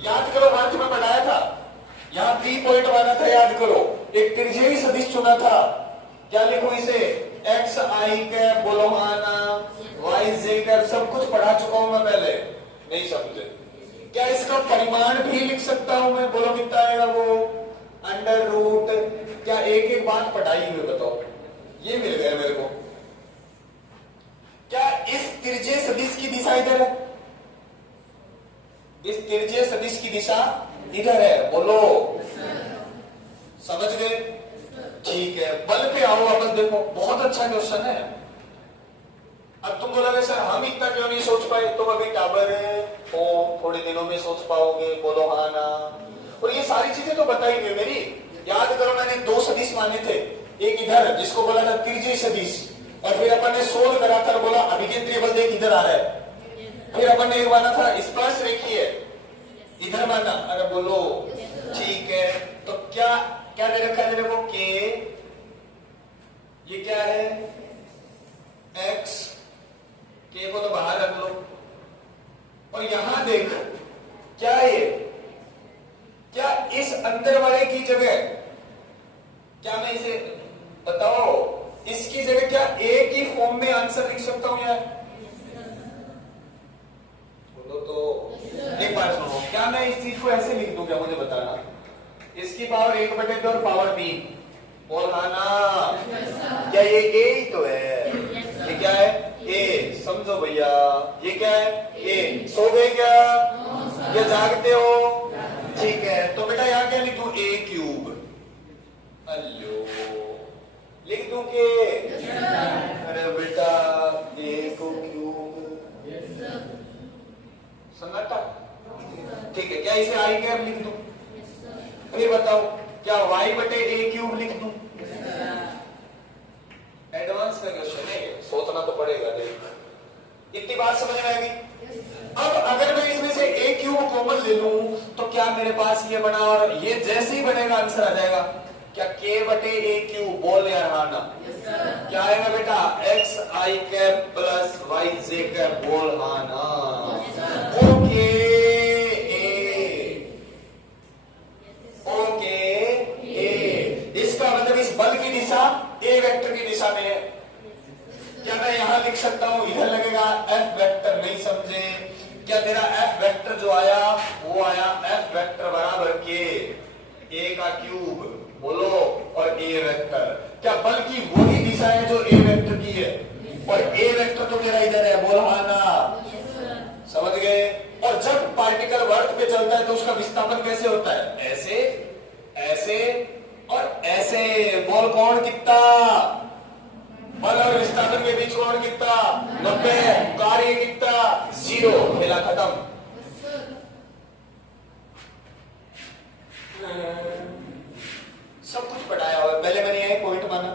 याद करो वर्ग में पढ़ाया था, यहां P पॉइंट वाला था, याद करो। एक त्रिज्यी सदिश चुना था। क्या लिखो इसे? एक्स आई कैप। बोलो हाँ ना। वाई जे कैप। सब कुछ पढ़ा चुका हूं मैं पहले, नहीं समझे? क्या इसका परिमाण भी लिख सकता हूं मैं? बोलो कितना आएगा वो? Under root. क्या एक एक बात पढ़ाई हुई बताओ? ये मिल गया मेरे को। क्या इस त्रिज्यी सदिश की दिशा इधर है? इस त्रिज्यीय सदिश की दिशा इधर है, बोलो समझ गए? ठीक है, बल पे आओ अपन। देखो बहुत अच्छा क्वेश्चन है। अब तुम बोलोगे सर हम इतना क्यों नहीं सोच पाए? तुम अभी टाबर हो, थोड़े दिनों में सोच पाओगे, बोलो हाँ ना। और ये सारी चीजें तो बताई नहीं मेरी। याद करो मैंने 2 सदिश माने थे, एक इधर जिसको बोला था त्रिज्यीय सदिश, और फिर अपन ने सोल्व करा था, बोला अभिकेंद्रीय बल देख इधर आ रहा है। फिर अपन ने एक माना था स्पर्श रेखीय, इधर माना। अरे बोलो ठीक है। तो क्या क्या दे रखा है मेरे को? के, ये क्या है? एक्स, के को तो बाहर रख लो। और यहां देखो क्या है ये? क्या इस अंदर वाले की जगह, क्या मैं इसे बताओ, इसकी जगह क्या एक ही फॉर्म में आंसर लिख सकता हूं यार? बोलो तो एक बार सुनो, क्या मैं इस चीज को ऐसे लिख दूं? क्या मुझे बताना। इसकी पावर 1/2 और पावर 3, बोल हाँ ना? क्या ये ए ही तो है? ये क्या है? ए। समझो भैया, ये क्या है? ए। सो गए क्या? या जागते हो? ठीक है, तो बेटा यहाँ क्या लिखूं? ए क्यूब। अल्लो, लिख दूं के? अरे बेटा ए को क्यूब, सन्नाटा। ठीक है, क्या इसे आई कैप लिख दूं? फिर बताओ, क्या y/a³ लिख दूं? एडवांस का क्वेश्चन है, सोचना तो पड़ेगा। देख, इतनी बात समझ में आएगी? अब अगर मैं इसमें से a³ कॉमन ले लूं तो क्या मेरे पास ये बना, और ये जैसे ही बनेगा आंसर आ जाएगा। क्या k/a³? बोल यार हाँ ना? क्या आएगा बेटा? xi प्लस yj, बोल हाँ ना? Okay okay. ए, इसका मतलब इस बल की दिशा ए वेक्टर की दिशा में है। क्या मैं यहां लिख सकता हूं? इधर लगेगा एफ वेक्टर, नहीं समझे? क्या मेरा एफ वेक्टर जो आया वो आया एफ वेक्टर बराबर के ए का क्यूब, बोलो, और ए वेक्टर। क्या बल की वही दिशा है जो ए वेक्टर की है? और ए वेक्टर तो मेरा इधर है, बोल हाँ ना? समझ गए? और जब पार्टिकल वर्क पे चलता है तो उसका विस्थापन कैसे होता है? ऐसे, ऐसे और ऐसे। बोल कौन कितना? बल और विस्थापन के बीच कौन कितना? 90। कार्य कितना? 0। खेला खत्म। सब कुछ पढ़ाया हुआ। पहले मैंने यही पॉइंट माना,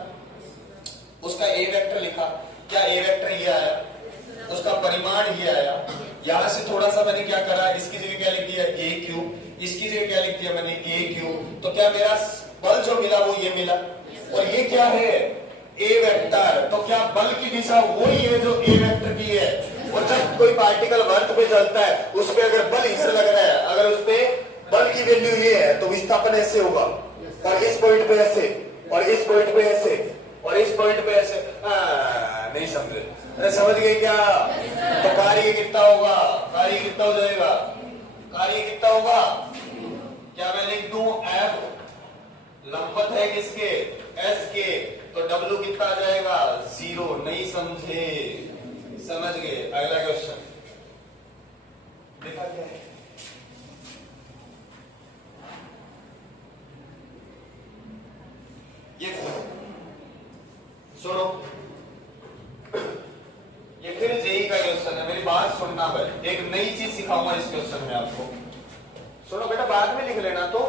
उसका ए वेक्टर लिखा। क्या ए वेक्टर ये आया? उसका परिमाण ये आया। यहां से थोड़ा सा मैंने क्या करा, इसकी जगह क्या लिख दिया? ए क्यूब। इसकी जगह क्या लिख दिया मैंने? ए क्यूब। तो क्या मेरा बल जो मिला वो ये मिला। और ये क्या है? ए वेक्टर। तो क्या बल की दिशा वही है जो ए वेक्टर की है? और जब कोई पार्टिकल वर्क पे चलता है, उस पे अगर बल इसे लग रहा है, अगर उस पे बल की वैल्यू ये है, तो विस्थापन ऐसे होगा, और इस पॉइंट पे ऐसे, और इस पॉइंट पे ऐसे, और इस पॉइंट पे ऐसे। नहीं समझे? अरे समझ गए क्या? तो कार्य कितना होगा? कार्य कितना हो जाएगा? कार्य कितना होगा? क्या मैं लिख दूं? एफ लंबवत है किसके? एस के। तो डब्ल्यू कितना आ जाएगा? 0। नहीं समझे? समझ गए? अगला क्वेश्चन देखा क्या है? ये सुनो, ये फिर जेई का क्वेश्चन है। मेरी बात सुनना भाई, एक नई चीज सिखाऊंगा इस क्वेश्चन में आपको। सुनो बेटा, बाद में लिख लेना तो।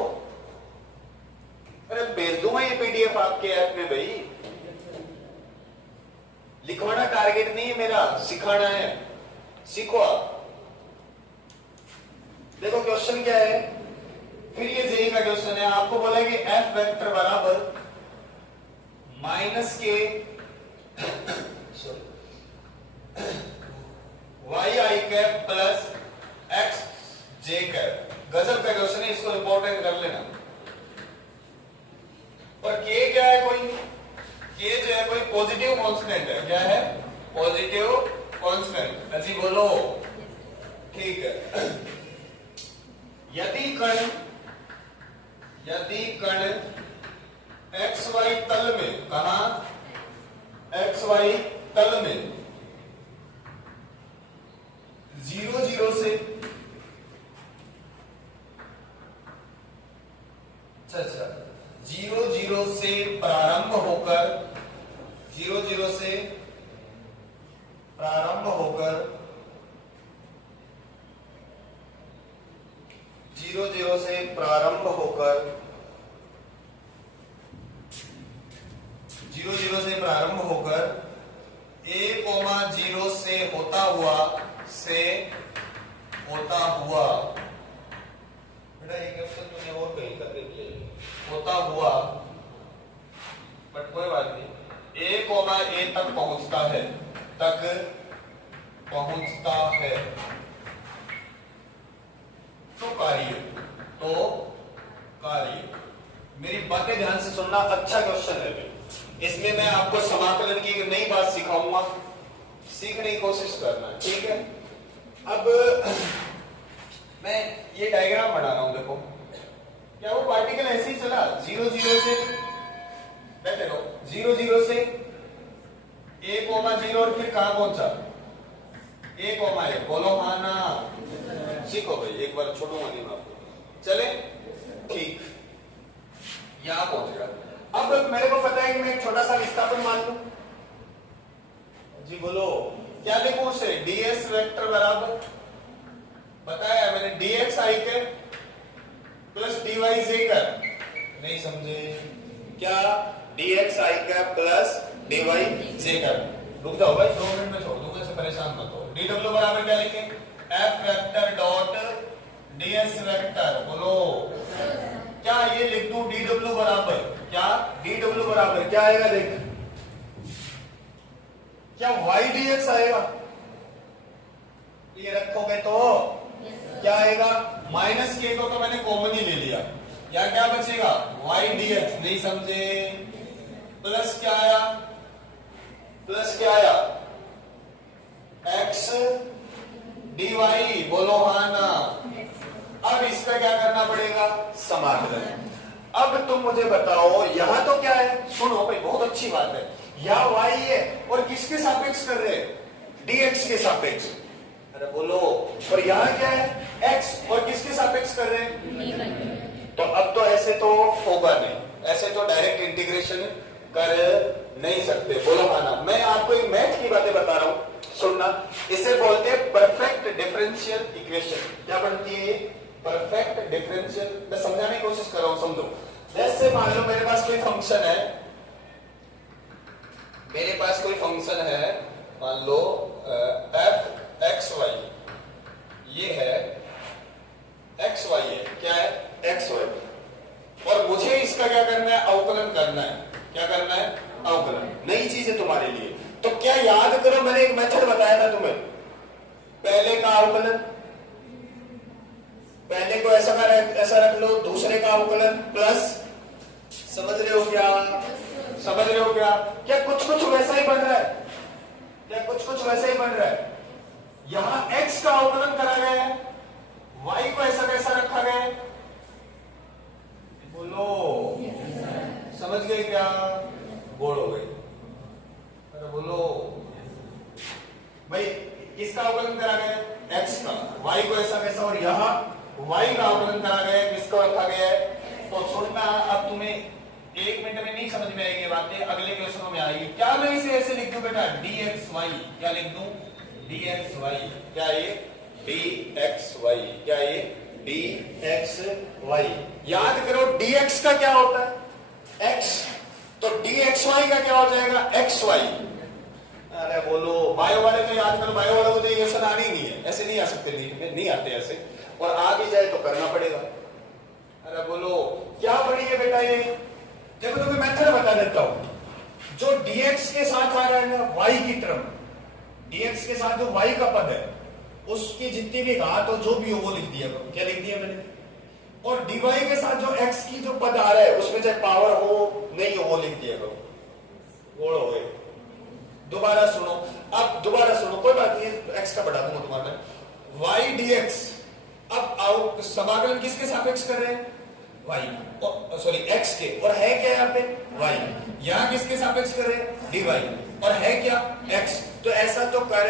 अरे भेज दूंगा ये पीडीएफ आपके ऐप में भाई। लिखवाना टारगेट नहीं है मेरा, सिखाना है। सीखो आप। देखो क्वेश्चन क्या है, फिर ये जेई का क्वेश्चन है। आपको बोला कि एफ वेक्टर बराबर माइनस के वाई आई कैप प्लस एक्स जे कैप। गजब का क्वेश्चन है, इसको इंपॉर्टेंट कर लेना। और के क्या है? कोई के जो है कोई पॉजिटिव कांस्टेंट है। क्या है? Positive constant. अजी बोलो। ठीक है। यदि कण एक्स वाई तल में, कहा? एक्स वाई तल में 0 0 से 0 से प्रारंभ होकर 0 से प्रारंभ होकर 0 से प्रारंभ होकर a,0 से होता हुआ बेटा ये क्वेश्चन तूने और कहीं कर दिया होता हुआ, बट कोई बात नहीं, a, तक पहुंचता है तो कार्य मेरी बातें ध्यान से सुनना, अच्छा क्वेश्चन है। इसमें मैं आपको समाकलन की एक नई बात सिखाऊंगा, सीखने की कोशिश करना, ठीक है। अब मैं ये डायग्राम बना रहा हूं, देखो क्या वो पार्टिकल ऐसे ही चला 0 से, बैठे रहो, 0 से a,0 और फिर कहां पहुंचा a,1, बोलो हाँ ना, सीखो भाई, एक बार छोड़ूंगा नहीं मैं आपको, चले ठीक, यहां पहुंच गया। अब मेरे को पता है कि मैं एक छोटा सा विस्थापन मान लूं, जी बोलो क्या लिखूं उसे, ds वेक्टर बराबर, बताया मैंने, dx आई के प्लस dy जे कर, नहीं समझे क्या, dx आई का प्लस dy जे कर, रुक जाओ भाई 2 मिनट में छोड़ दूंगा, इससे परेशान मत हो। dw बराबर क्या लिखें, f vector dot ds vector, बोलो क्या ये लिख दूं, dw बराबर क्या, dw बराबर क्या आएगा, देख क्या y dx आएगा, ये रखोगे तो क्या आएगा, माइनस के को तो मैंने कॉमन ही ले लिया, या क्या बचेगा y dx, नहीं समझे, प्लस क्या आया, x dy, बोलो हाँ ना। अब इसका क्या करना पड़ेगा, समाकलन। अब तुम मुझे बताओ यहां तो क्या है, सुनो भाई बहुत अच्छी बात है, यहां y है और किसके सापेक्ष कर रहे हैं, dx के सापेक्ष, अरे बोलो, और यहां क्या है, x और किसके सापेक्ष कर रहे हैं, तो अब तो ऐसे तो होगा नहीं, ऐसे तो डायरेक्ट इंटीग्रेशन कर नहीं सकते, बोलो हाँ ना। मैं आपको एक मैथ की बातें बता रहा हूं, सुनना, इसे बोलते हैं परफेक्ट डिफरेंशियल इक्वेशन, क्या बनती है, परफेक्ट डिफरेंशियल, मैं समझाने की कोशिश कर रहा हूं, समझो। जैसे मान लो मेरे पास कोई फंक्शन है, मान लो f x y, ये है x y है, क्या है x y, और मुझे इसका क्या करना है, अवकलन करना है, क्या करना है, अवकलन, नई चीज है तुम्हारे लिए। तो क्या याद करो, मैंने एक मेथड बताया था तुम्हें, पहले का अवकलन, पहले को ऐसा रख लो, दूसरे का अवकलन प्लस, समझ रहे हो क्या, समझ रहे हो क्या, क्या कुछ वैसा ही बन रहा है, क्या कुछ वैसा ही बन रहा है, यहां x का अवकलन करा गया है, y को ऐसा कैसा रखा गया है, बोलो समझ गए क्या, बोलो भाई, अरे बोलो भाई, किसका अवकलन करा गया है, x का, y को ऐसा कैसा, और यहां y का अवकलन करा गया है, किसका रखा गया है। तो सुनना, अब तुम्हें 1 मिनट में नहीं समझ में आएगी ये बातें, अगले क्वेश्चनों में आएगी। क्या मैं इसे ऐसे लिख दूं बेटा, dxy, क्या लिख दूं, dxy, क्या ये dxy, क्या ये dxy, याद करो dx का क्या होता है, x, तो dxy का क्या हो जाएगा, xy। अरे बोलो, बायो वाले तो याद करो, बायो वालों को तो इक्वेशन आनी ही नहीं है, ऐसे नहीं आ सकते, नहीं आते ऐसे, और आ भी जाए तो करना पड़ेगा। अरे बोलो क्या पढ़ी है बेटा ये, देखो तुम्हें मेथड बता देता हूं, जो dx के साथ आ रहा है ना y की तरफ, dx के साथ जो y का पद है उसकी जितनी भी घात हो जो भी हो वो लिख दिया करो, क्या लिख दिया मैंने, और dy के साथ जो x की जो पद आ रहा है उसमें चाहे पावर हो नहीं हो वो लिख दिया करो, बोलो भाई। दोबारा सुनो, अब दोबारा सुनो, कोई बात नहीं, x का बढ़ा दूंगा तुम्हारा, y dx, अब आओ समाकलन किसके सापेक्ष कर रहे हैं, y, सॉरी x के, और है क्या यहाँ पे y, यहाँ किसके सापेक्ष कर रहे हैं, dy, और है क्या x, तो ऐसा तो कर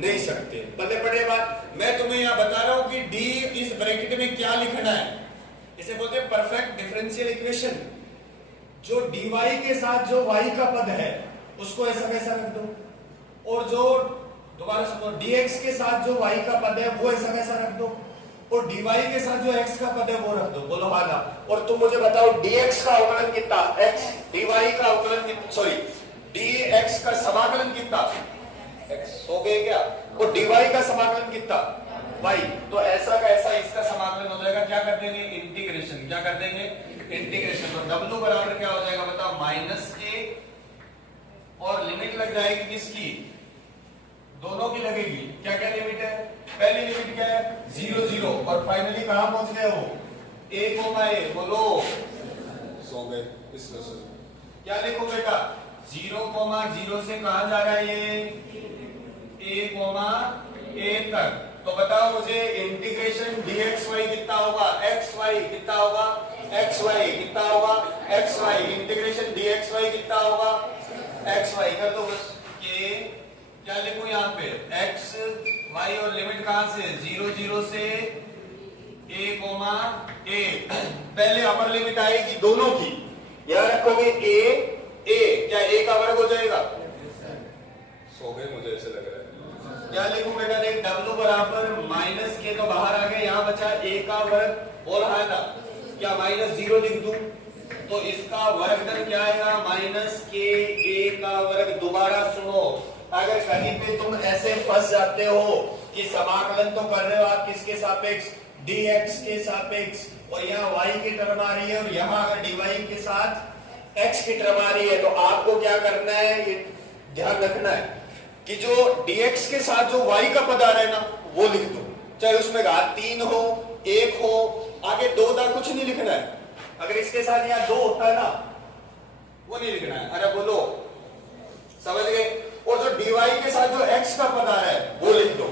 नहीं सकते। पल्ले पड़े बात, मैं तुम्हें यहाँ बता रहा हूं कि d इस ब्रैकेट में क्या लिखना है, इसे बोलते हैं परफेक्ट डिफरेंशियल इक्वेशन। जो dy के साथ जो y का पद है उसको ऐसा कैसा रख दो, और जो दोबारा सुनो dx के साथ जो y का पद है वो ऐसा कैसा रख दो, और dy के साथ जो x का पद है वो रख दो। बोलो हाँ ना। और तुम मुझे बताओ dx का अवकलन कितना, x, dy का अवकलन कितना, सॉरी dx का समाकलन कितना, x हो गए क्या, और dy का समाकलन कितना, y। तो ऐसा का ऐसा इसका समाकलन हो जाएगा, क्या कर देंगे, इंटीग्रेशन। क्या कर देंगे, इंटीग्रेशन। तो w बराबर क्या हो जाएगा बताओ, माइनस के, और लिमिट लग जाएगी किसकी, दोनों की लगेगी। क्या क्या लिमिट है, पहली लिमिट क्या है, 0 0, और फाइनली कहां पहुंच गए हो, a, बोलो सो गए। क्या लिखो बेटा, 0, 0 से कहां जा रहा है ये, a तक। तो बताओ मुझे इंटीग्रेशन dxy कितना होगा, xy कितना होगा, xy कितना होगा, xy इंटीग्रेशन dxy कितना होगा, xy कर दो बस। के क्या लिखूं यहाँ पे, x y, और लिमिट कहां से, 0 0 से a, पहले अपर लिमिट आएगी दोनों की, यहाँ रखोगे a, क्या a का वर्ग हो जाएगा, सो गए मुझे ऐसे लग रहा है। क्या लिखूं बेटा, देख w बराबर माइनस के, तो बाहर आ गया, यहाँ बचा a का वर्ग, बोल रहा था क्या, -0 लिख दूं, तो इसका वर्ग दर क्या आएगा, माइनस के a का वर्ग। दोबारा सुनो, अगर कहीं पे तुम ऐसे फंस जाते हो कि समाकलन तो कर रहे हो आप किसके सापेक्ष, dx के सापेक्ष, और यहाँ y की टर्म आ रही है, और यहाँ अगर dy के साथ x की टर्म आ रही है, तो आपको क्या करना है, ये ध्यान रखना है कि जो dx के साथ जो y का पद आ रहा है ना, वो लिख दो, चाहे उसमें घात 3 हो, 1 हो, आगे 2 था, कुछ नहीं लिखना है। अगर इसके साथ यहाँ 2 होता है ना, वो नहीं लिखना है। अरे बोलो, समझ गए। और जो dy के साथ जो x का पद आ रहा है वो लिख दो,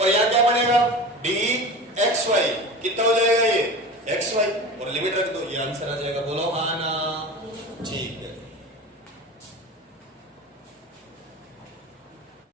और यहाँ क्या बनेगा, dxy कितना हो जाएगा, ये xy, और लिमिट रख दो, ये आंसर आ जाएगा। बोलो हाँ ना, ठीक है।